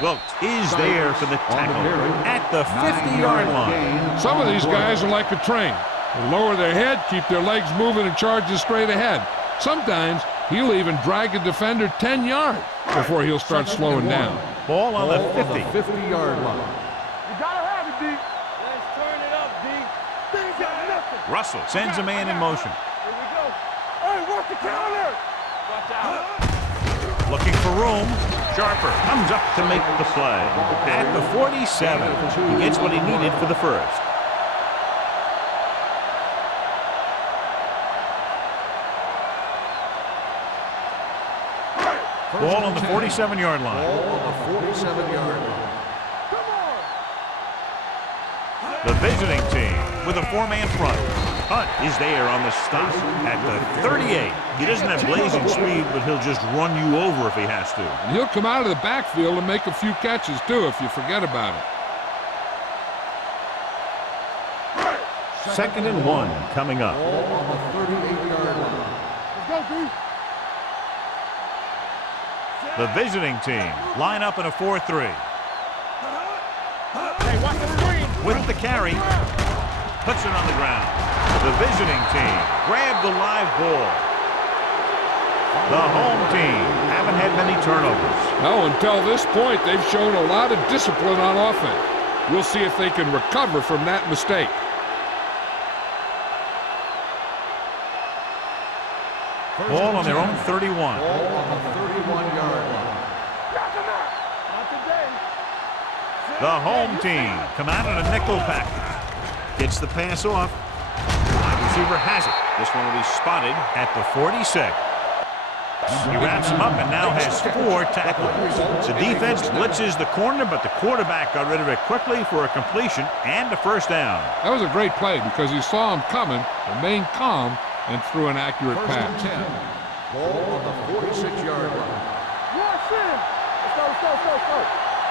Wilkes is there for the tackle at the 50-yard line. Some of these guys are like a train. They lower their head, keep their legs moving, and charge straight ahead. Sometimes he'll even drag a defender 10 yards before he'll start slowing down. Ball on the 50. 50-yard line. You gotta have it, D. Let's turn it up, D. Things got nothing. Russell sends a man in motion. Here we go. Hey, watch the counter. Watch out. Looking for room. Sharper comes up to make the play. At the 47. He gets what he needed for the first. Ball on the 47-yard line. Ball on the 47-yard line. Come on. The visiting team with a 4-man front. Hunt is there on the stop at the 38. He doesn't have blazing speed, but he'll just run you over if he has to. And he'll come out of the backfield and make a few catches, too, if you forget about it. Second and 1 coming up. Ball on the 38-yard line. Let's go, D. The visiting team line up in a 4-3. Hey, watch the screen. With the carry, puts it on the ground. The visiting team grab the live ball. The home team haven't had many turnovers. No, until this point, they've shown a lot of discipline on offense. We'll see if they can recover from that mistake. Ball on their own 31. Ball on the 31-yard line. Not today. The home team come out in a nickel package. Gets the pass off. Wide receiver has it. This one will be spotted at the 46. He wraps him up and now has 4 tackles. The defense blitzes the corner, but the quarterback got rid of it quickly for a completion and a first down. That was a great play because he saw him coming, remained calm, and threw an accurate First pass. and 10. Ball on the 46-yard line. Watch in. Let's go.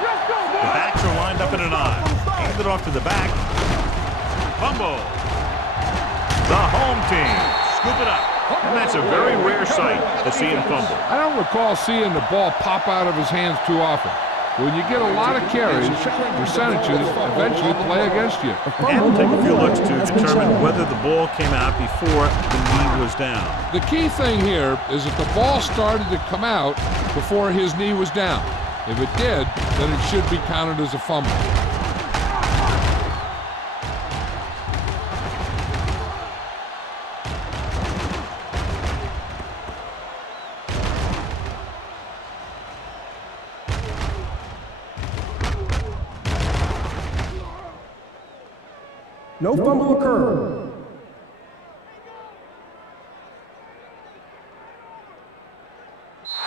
Let's go, boy. The backs are lined up in an I. Hand it off to the back. Fumble. The home team scoop it up. And that's a very rare sight to see him fumble. I don't recall seeing the ball pop out of his hands too often. When you get a lot of carries, percentages eventually play against you. And we'll take a few looks to determine whether the ball came out before the knee was down. The key thing here is that the ball started to come out before his knee was down. If it did, then it should be counted as a fumble. No fumble occurred.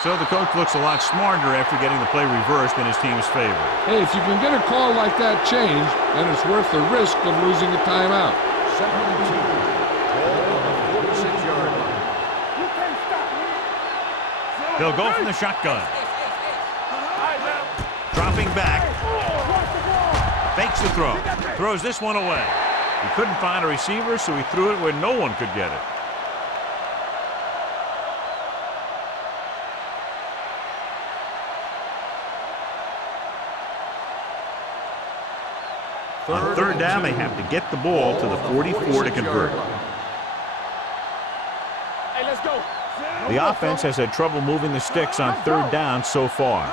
So the coach looks a lot smarter after getting the play reversed in his team's favor. Hey, if you can get a call like that changed, then it's worth the risk of losing a timeout. Second and 2. Ball on the 46-yard line. You can't stop me. They'll go from the shotgun. Dropping back. Fakes the throw. Throws this one away. He couldn't find a receiver, so he threw it where no one could get it. On third down, they have to get the ball to the 44 to convert. Hey, let's go. The offense has had trouble moving the sticks on third down so far.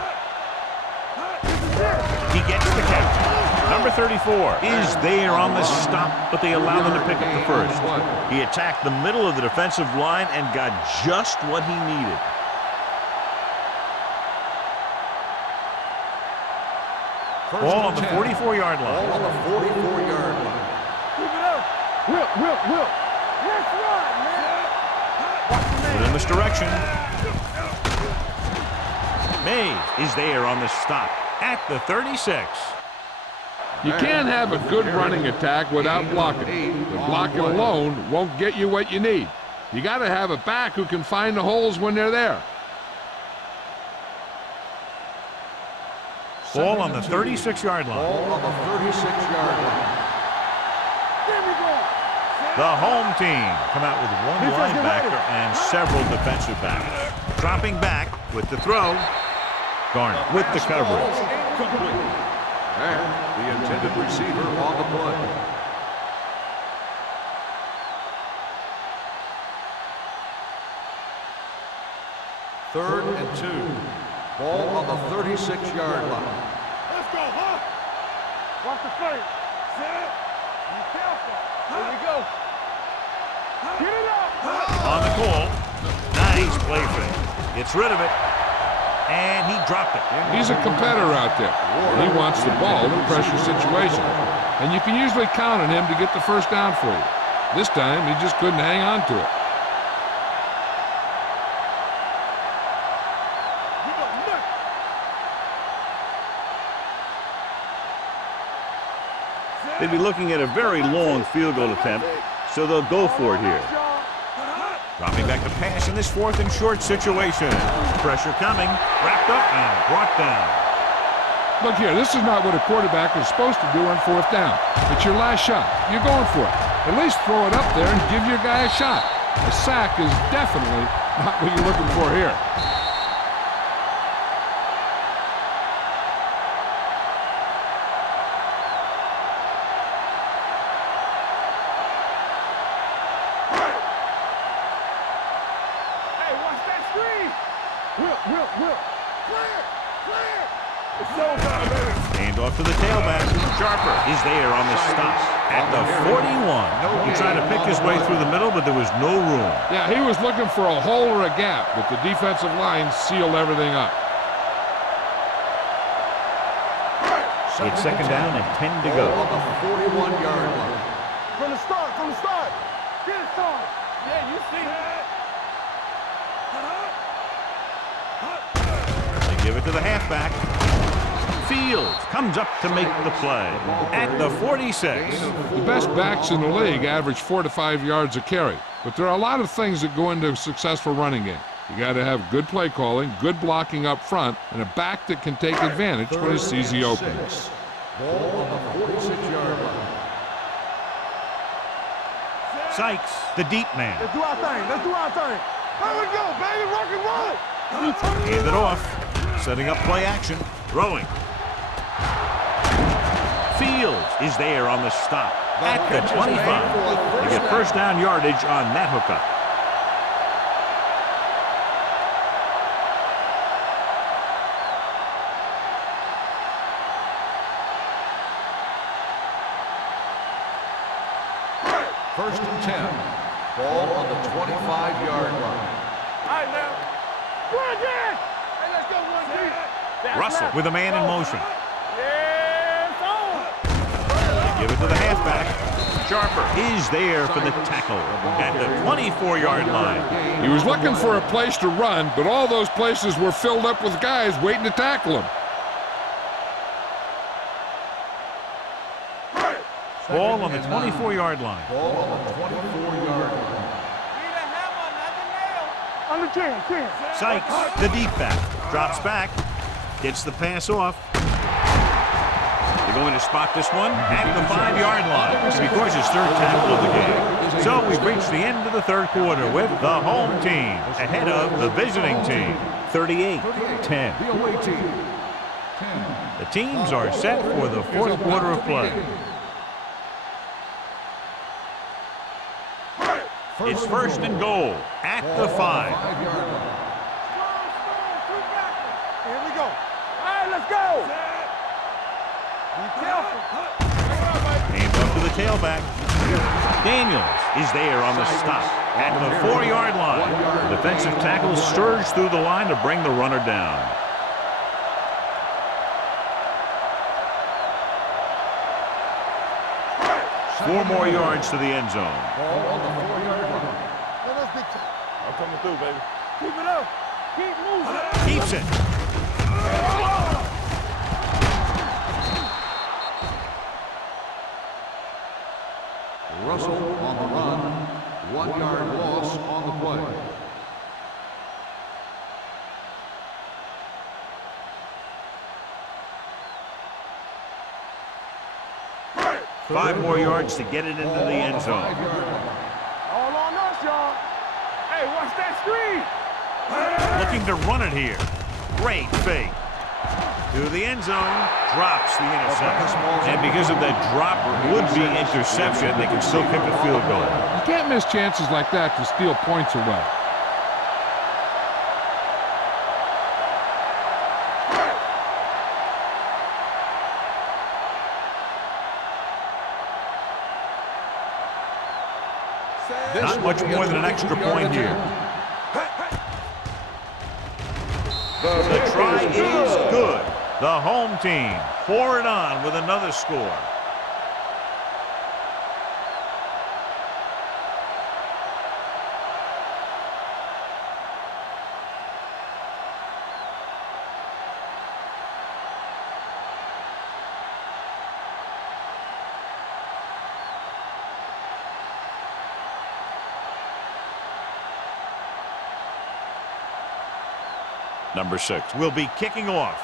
He gets the catch. Number 34 is there on the stop, but they allow them to pick up the first. He attacked the middle of the defensive line and got just what he needed. Ball on the 44-yard line. Ball on the 44-yard line. Keep it up. Whip. Let's run, man. Put in this direction. Mays is there on the stop at the 36. You can't have a good running attack without blocking. But blocking alone won't get you what you need. You got to have a back who can find the holes when they're there. Ball on the 36-yard line. Ball on the 36-yard line. The home team come out with one linebacker and several defensive backs. Dropping back with the throw. Garner with the coverage. And the intended receiver on the play. Third and 2. Ball on the 36-yard line. Let's go, huh? Watch the fake. Set. Be careful. Here we go. Get it up. On the call. Nice play fake. Gets rid of it. And he dropped it. He's a competitor out there. He wants the ball in pressure situations. And you can usually count on him to get the first down for you. This time, he just couldn't hang on to it. They'd be looking at a very long field goal attempt, so they'll go for it here. Dropping back to pass in this 4th and short situation. Pressure coming, wrapped up and brought down. Look here, this is not what a quarterback is supposed to do on 4th down. It's your last shot. You're going for it. At least throw it up there and give your guy a shot. A sack is definitely not what you're looking for here. Whip. Clear. It's so bad, baby. Hand off to the tailback. Sharper is there on the stop at the 41. He tried to pick his way through the middle, but there was no room. Yeah, he was looking for a hole or a gap, but the defensive line sealed everything up. It's second down and 10 to go. On the 41-yard line. From the start. Get it started. Yeah, you see that. They give it to the halfback. Fields comes up to make the play at the 46. The best backs in the league average 4 to 5 yards a carry, but there are a lot of things that go into a successful running game. You got to have good play calling, good blocking up front, and a back that can take advantage when he sees the openings. Ball on the 46-yard line. Sykes, the deep man. Let's do our thing. There we go, baby. Rock and roll. Hand it off. Setting up play action. Throwing. Fields is there on the stop at the 25. They get first down yardage on that hookup. First and 10. Ball on the 25-yard line. All right, now. Go again. Hey, let's go, 1-2. Russell with a man in motion. Yeah, it's on. They give it to the halfback. Sharper is there for the tackle at the 24-yard line. He was looking for a place to run, but all those places were filled up with guys waiting to tackle him. Ball on the 24-yard line. Ball on the 24-yard line. Under 10. Sykes, the deep back, drops back, gets the pass off. They're going to spot this one at the 5-yard line. It's because his third tackle of the game. So we've reached the end of the third quarter with the home team ahead of the visiting team, 38-10. The away team, 10. The teams are set for the fourth quarter of play. It's first and goal at the 5. Here we go. All right, let's go. Be careful. Hand off to the tailback. Daniels is there on the stop at the 4-yard line. The defensive tackle surged through the line to bring the runner down. Four more yards to the end zone. Ball on the 4-yard line. Let us be tough. I'm coming through, baby. Keep it up. Keep moving. Keeps it. Russell on the run. 1-yard loss on the play. Five more yards to get it into the end zone. All on us, y'all. Hey, watch that screen. Looking to run it here. Great fake. To the end zone. Drops the interception. And because of that drop would-be interception, they can still kick a field goal. You can't miss chances like that to steal points away. Not much more than an extra point here. The try is good. The home team pour it on with another score. Number 6 will be kicking off.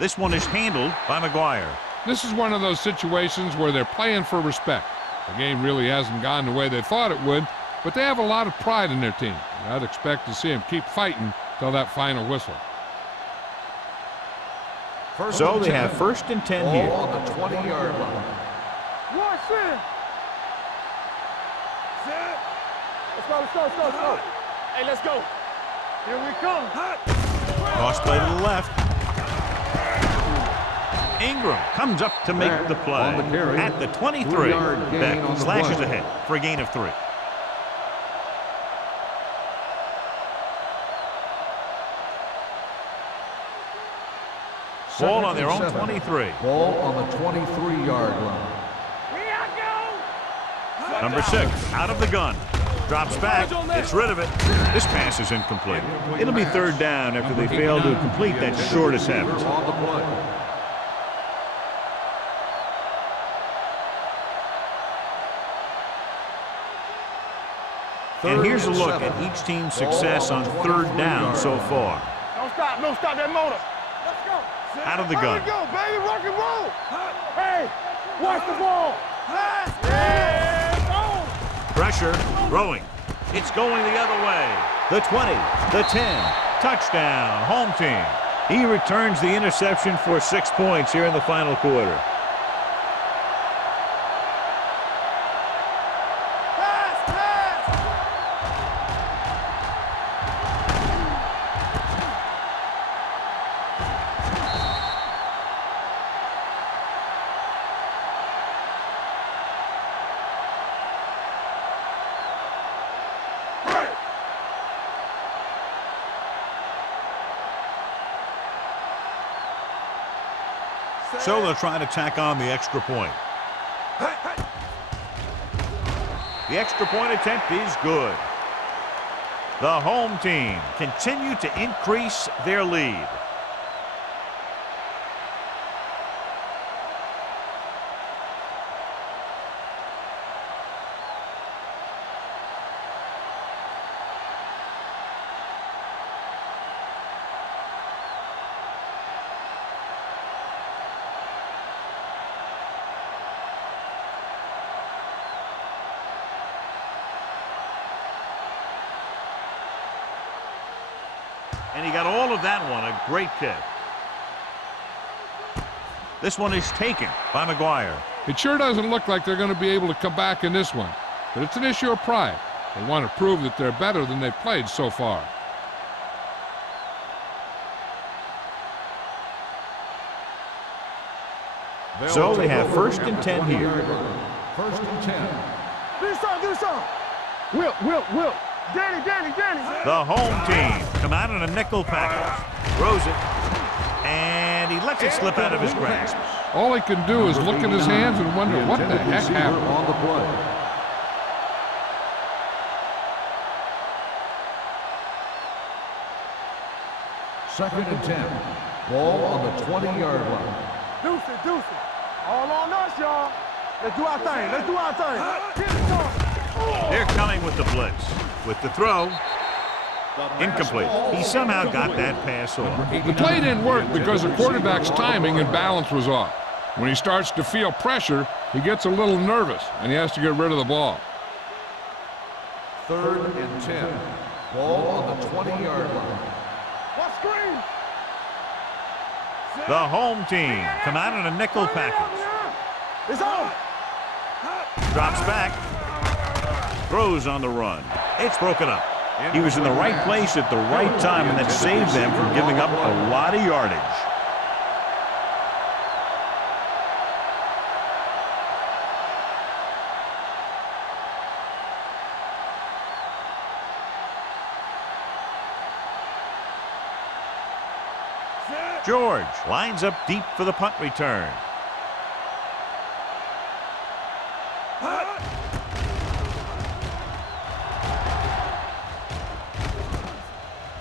This one is handled by McGuire. This is one of those situations where they're playing for respect. The game really hasn't gone the way they thought it would, but they have a lot of pride in their team. I'd expect to see them keep fighting till that final whistle. So they have first and 10 here. Ball on the 20-yard line. Watch it. Let's go. Hey, let's go. Here we come. Cross play to the left. Ingram comes up to make the play. On the carry. At the 23. 3-yard gain Beck on the slashes play. ahead for a gain of 3. Ball on their own 23. Ball on the 23-yard line. Here I go. Number 6 out of the gun. Drops back, gets rid of it. This pass is incomplete. It'll be third down after they fail to complete that short attempt. On the play. And here's a look at each team's success on third down so far. Don't stop that motor. Let's go. Out of the gun. Here we go, baby. Rock and roll. Hey, watch the ball. Yeah, go. Pressure, throwing. It's going the other way. The 20, the 10, touchdown, home team. He returns the interception for 6 points here in the final quarter. So they'll try to tack on the extra point. The extra point attempt is good. The home team continue to increase their lead. And he got all of that one, a great kick. This one is taken by McGuire. It sure doesn't look like they're going to be able to come back in this one, but it's an issue of pride. They want to prove that they're better than they've played so far. So they have 1st and 10 here. 1st and 10. Do something. Whip. Danny. The home team come out in a nickel package. Throws it. And he lets it slip out of his grasp. All he can do is look at his hands and wonder what the heck happened. On the play. Second and 10. Ball on the 20-yard line. Deuce it. All on us, y'all. Let's do our thing. Get it going. They're coming with the blitz. With the throw. Incomplete. He somehow got that pass off. The play didn't work because the quarterback's timing and balance was off. When he starts to feel pressure, he gets a little nervous, and he has to get rid of the ball. 3rd and 10. Ball on the 20-yard line. What screen? The home team come out in a nickel package. It's on. Drops back. Throws on the run. It's broken up. He was in the right place at the right time, and that saved them from giving up a lot of yardage. George lines up deep for the punt return.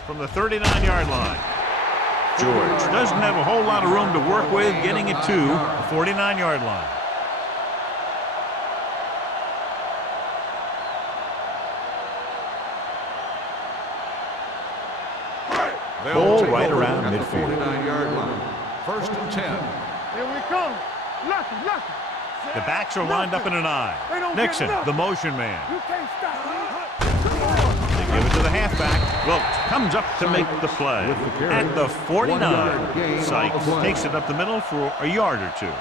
From the 39-yard line. George doesn't have a whole lot of room to work with, getting it to the 49-yard line. Ball right around midfield. 49-yard line. 1st and 10. Here we come. Lucky. The backs are lined up in an I. Nixon, the motion man. You can't stop me. They give it to the halfback. Wilt comes up to make the play. At the 49, Sykes takes it up the middle for a yard or two.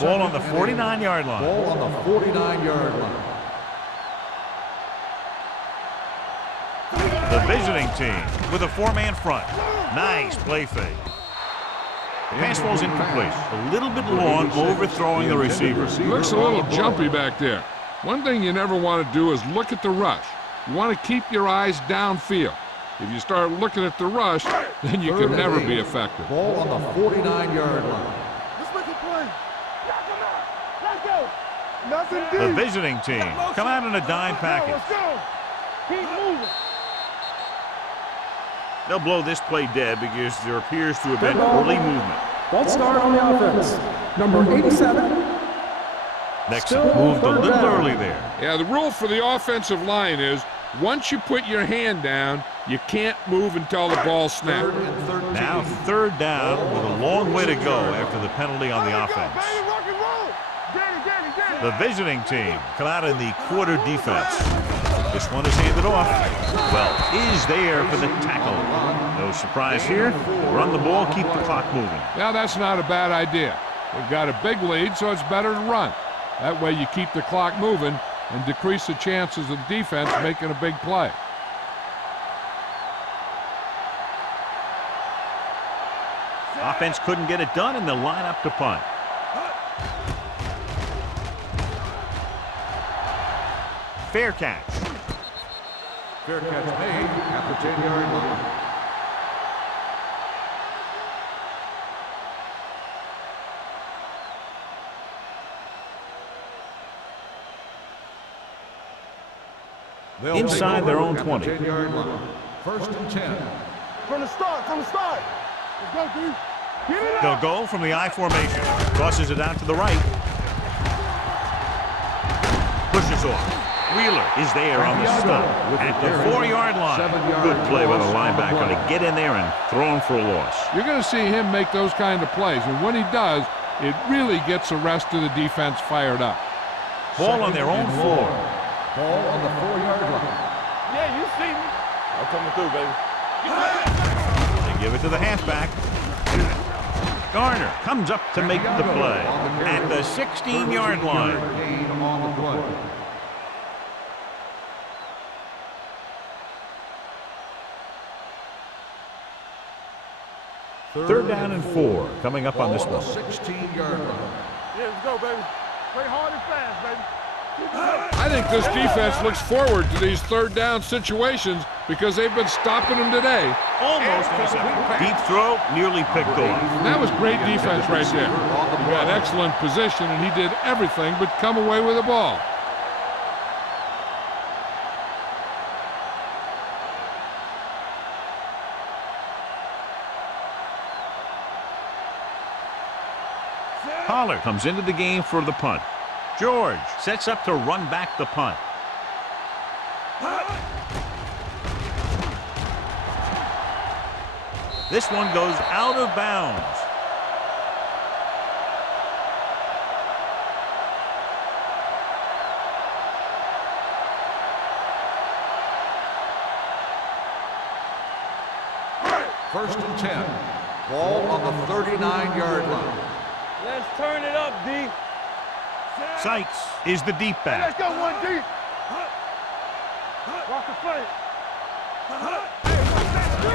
Ball on the 49-yard line. Ball on the 49-yard line. The visiting team with a 4-man front. Nice play fake. Pass falls incomplete. A little bit long, overthrowing the receiver. Looks a little jumpy back there. One thing you never want to do is look at the rush. You want to keep your eyes downfield. If you start looking at the rush, then you can never be effective. Ball on the 49-yard line. Let's make a play. Let's go. Nothing deep. The visiting team come out in a dime package. Let's go. Keep moving. They'll blow this play dead because there appears to have been early movement. False start on the offense. Number 87. Nixon moved a little early there. Yeah, the rule for the offensive line is once you put your hand down, you can't move until the ball snapped. Now 3rd down with a long way to go after the penalty on the offense. Rock and roll. Danny. The visiting team come out in the quarter defense. This one is handed off. Well, is there for the tackle. No surprise here. Run the ball, keep the clock moving. Now that's not a bad idea. We've got a big lead, so it's better to run. That way you keep the clock moving and decrease the chances of the defense making a big play. Offense couldn't get it done, and they'll line up to punt. Fair catch. Fair catch made at the 10-yard line. Inside their own 20. 10-yard line. 1st and 10. From the start. Let's go, dude. Get it They'll up. go from the I formation. Tosses it out to the right. Pushes off. Wheeler is there on the stop at the 4-yard line. Good play by the linebacker to get in there and throw him for a loss. You're going to see him make those kind of plays, and when he does, it really gets the rest of the defense fired up. Ball on their own 4. Ball on the 4-yard line. Yeah, you see me. I'm coming through, baby. They give it to the halfback. Garner comes up to make the play at the 16-yard line. Gain on the play. Third down and 4 coming up on this one. 16-yard line. Yeah, let's go, baby. Play hard and fast, baby. I think this defense looks forward to these third down situations because they've been stopping them today. Almost intercepted. Deep throw, nearly picked off. And that was great defense right there. He got excellent position, and he did everything but come away with the ball. Pollard comes into the game for the punt. George sets up to run back the punt. This one goes out of bounds. First and 10. Ball on the 39-yard line. Let's turn it up, D. Sykes is the deep Hey, let's back. go one deep. Walk the play.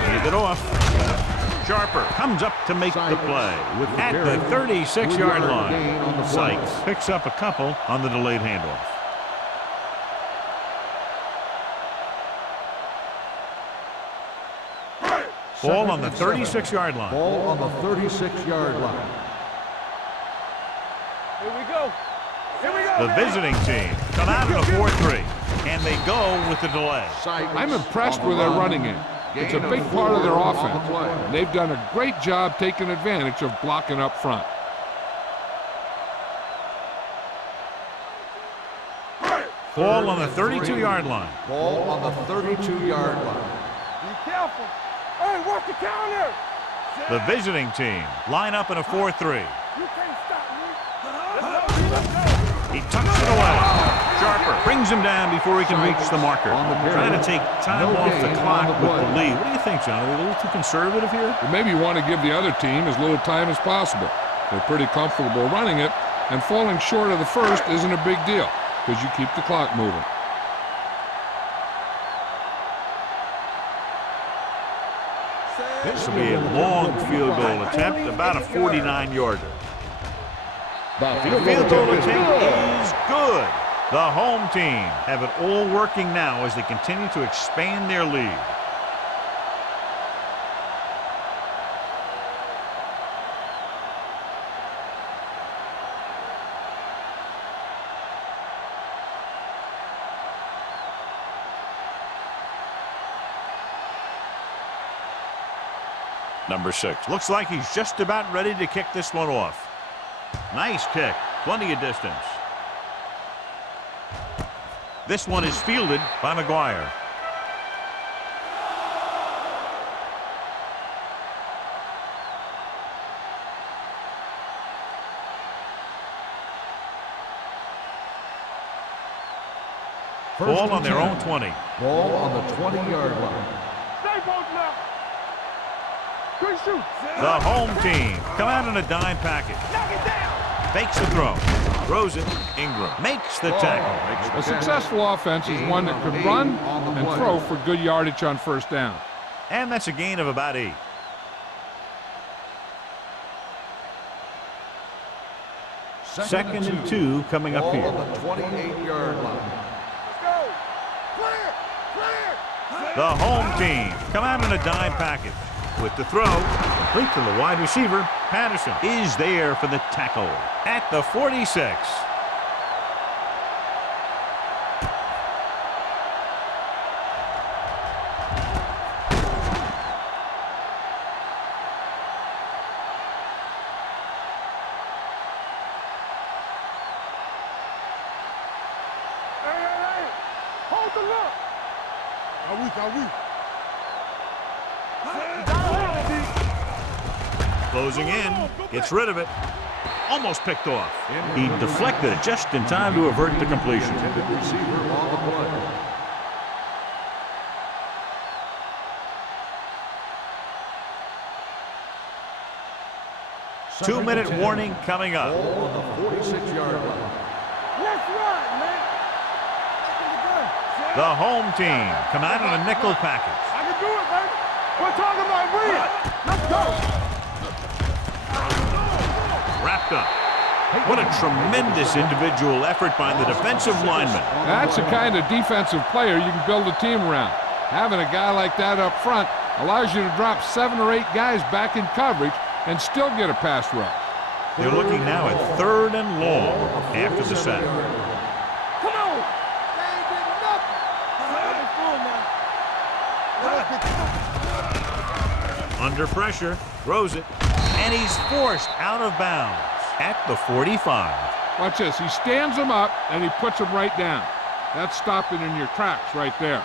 Hand it off. Sharper comes up to make the play at the 36-yard line. Sykes picks up a couple on the delayed handoff. Ball on the 36-yard line. Ball on the 36-yard line. Here we go. Here we go. The visiting team come out in a 4-3, and they go with the delay. I'm impressed with their running game. It's a big part of their offense. And they've done a great job taking advantage of blocking up front. Ball on the 32-yard line. Ball on the 32-yard line. Be careful. Hey, watch the counter. The visiting team line up in a 4-3. You can't stop me. Let's go. He tucks it away. Sharper brings him down before he can reach the marker. Trying to take time off the clock with the lead. What do you think, John? Are we a little too conservative here? But maybe you want to give the other team as little time as possible. They're pretty comfortable running it, and falling short of the first isn't a big deal because you keep the clock moving. This will be a long field goal attempt, about a 49-yarder. The field goal attempt is good. The home team have it all working now as they continue to expand their lead. Number 6. Looks like he's just about ready to kick this one off. Nice kick. Plenty of distance. This one is fielded by McGuire. Ball on their own 20. Ball on the 20-yard line. Stay both now. Good shoot. The home team come out in a dime package. Knock it down. Fakes the throw. Throws it. Ingram makes the tackle. A successful offense is one that could run and throw for good yardage on first down. And that's a gain of about 8. Second and 2 coming up Ball here. on the 28-yard line. Let's go. Clear. Clear. The home team come out in a dime package. With the throw, complete to the wide receiver, Patterson is there for the tackle at the 46. Hey. Hold the look. Are we? Closing in, gets rid of it. Almost picked off. He deflected it just in time to avert the completion. Intended receiver on the play. 2-minute warning coming up. Ball on the 46-yard line. Let's run, man. The home team come out in a nickel package. I can do it, baby. We're talking about win. Let's go. Wrapped up. What a tremendous individual effort by the defensive lineman. That's the kind of defensive player you can build a team around. Having a guy like that up front allows you to drop 7 or 8 guys back in coverage and still get a pass rush. They're looking now at 3rd and long after the sack. Come on. They ain't did nothing. Under pressure, throws it, and he's forced out of bounds at the 45. Watch this. He stands them up, and he puts them right down. That's stopping in your tracks right there.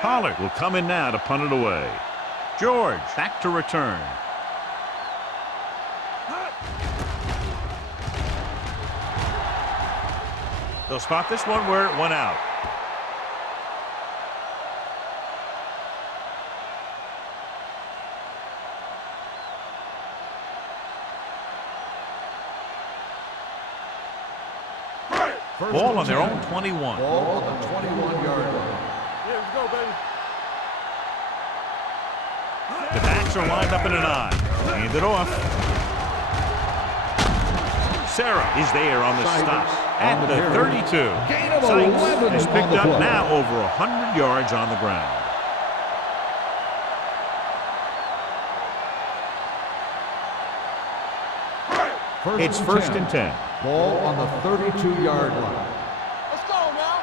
Pollard will come in now to punt it away. George back to return. They'll spot this one where it went out. Ball on their own 21. Ball on the 21-yard line. Yeah, let's go, baby. The backs are lined up in an I. Hand it off. Sarah is there on the stop at the 32. Gain of Sykes 11 is on picked the up play. now over 100 yards on the ground. It's first and 10. Ball on the 32-yard line. Let's go now.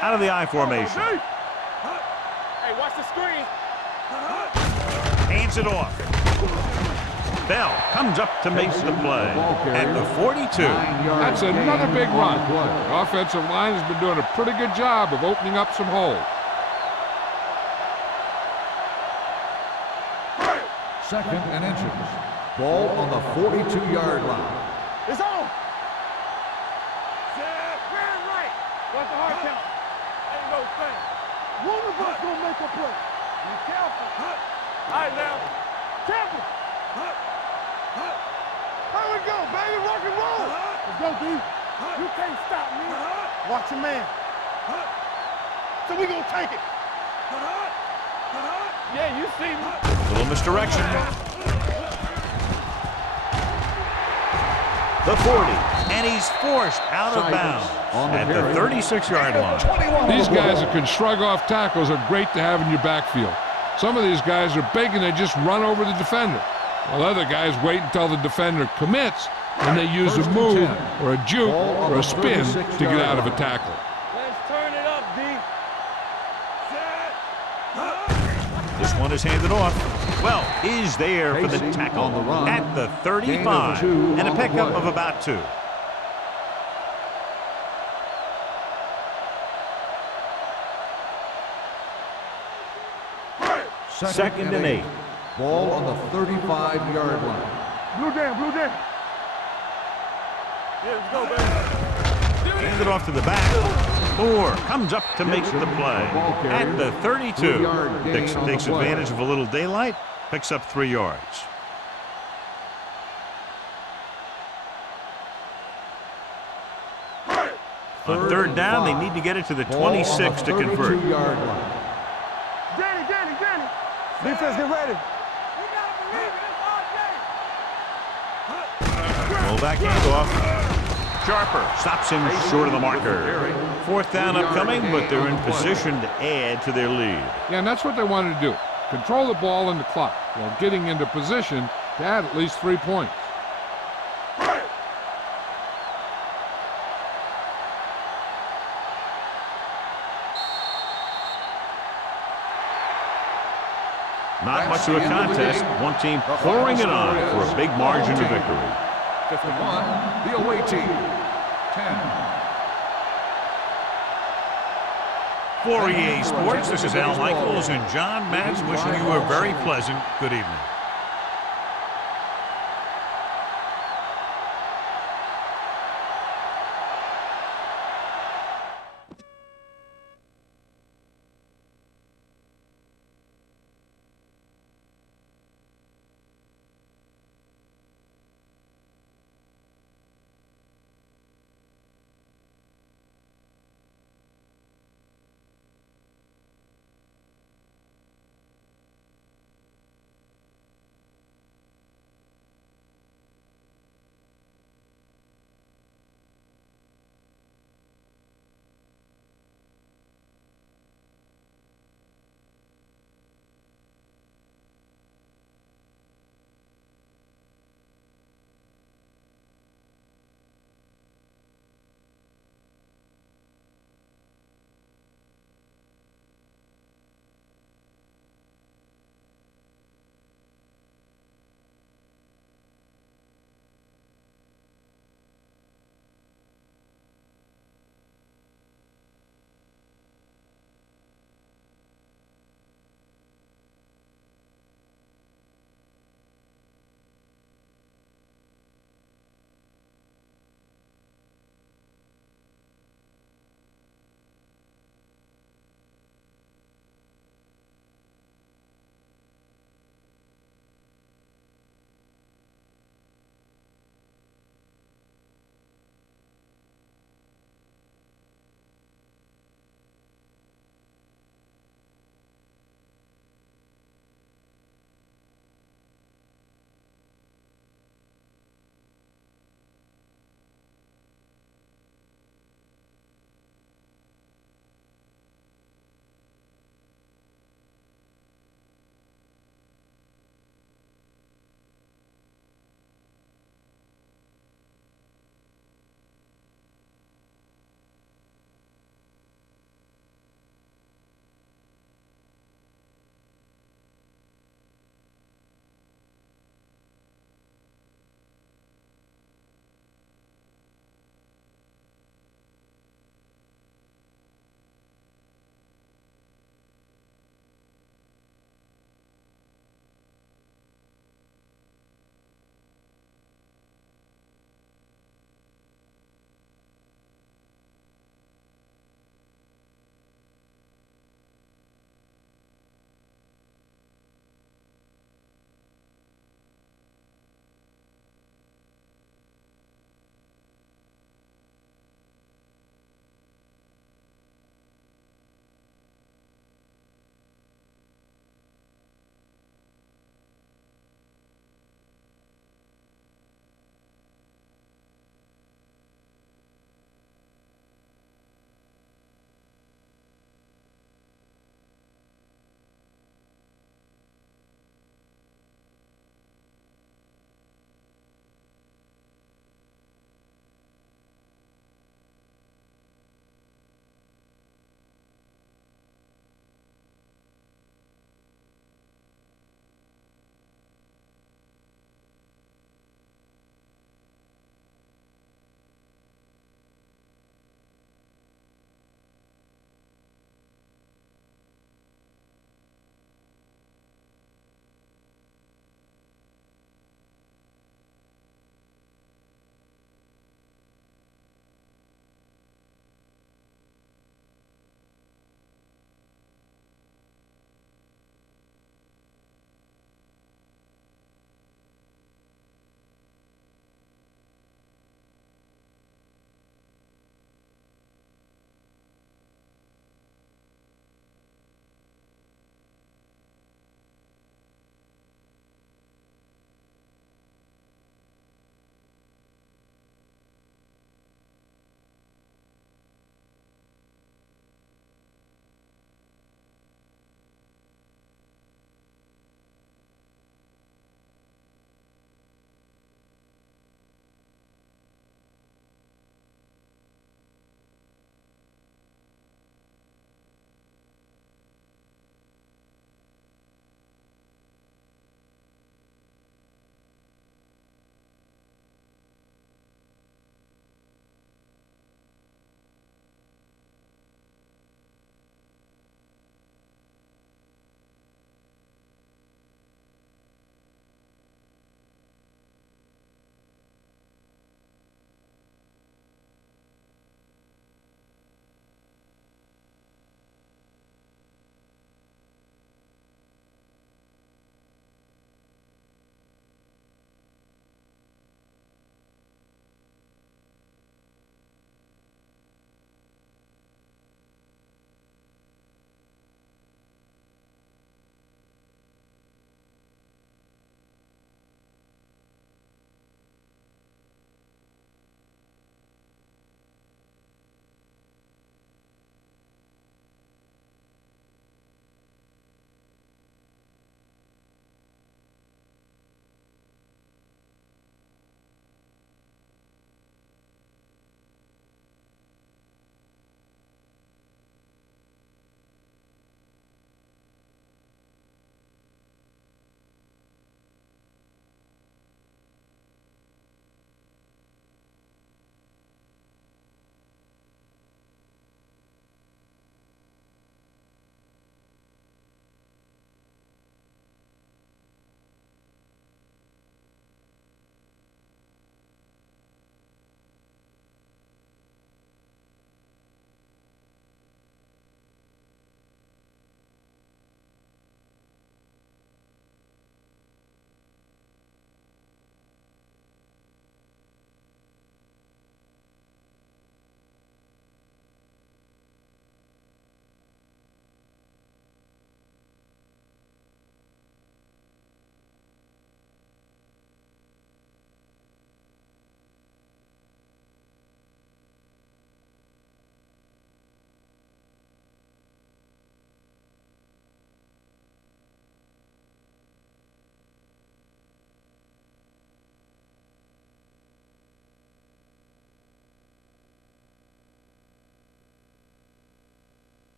Out of the I formation. Hey, watch the screen. Hands it off. Bell comes up to make the play at the 42. That's another big run. The offensive line has been doing a pretty good job of opening up some holes. Second and inches. Ball on the 42-yard line. It's on. Ran right. What's the hard count? Ain't no thing. One of us gonna make a play. Be careful. All right, now. Careful. Here we go, baby. Rock and roll. Let's go, D. You can't stop me. Watch your man. So we gonna take it. Yeah, you see me. Little misdirection. The 40, and he's forced out of bounds at the 36-yard line. These guys that can shrug off tackles are great to have in your backfield. Some of these guys are big and they just run over the defender, while other guys wait until the defender commits and they use a move or a juke or a spin to get out of a tackle. Let's turn it up, D. This one is handed off. Well, is there for the tackle at the 35, and a pickup of about 2. Second and 8. Ball on the 35-yard line. Blue jam, blue jam. Yeah, let's go, baby. Hand it off to the back. 4 comes up to make the play at the 32. Dixon takes advantage of a little daylight, picks up 3 yards. On third down, they need to get it to the 26 to convert. Danny. Defense, get ready. Roll back handoff. Sharper stops him short of the marker. 4th down upcoming, but they're in position to add to their lead. Yeah, and that's what they want to do. Control the ball and the clock while getting into position to add at least 3 points. Not much of a contest. One team pouring it on for a big margin of victory. 51, the away team. 10. For EA Sports, this is Al Michaels and John Madden wishing you a very pleasant good evening.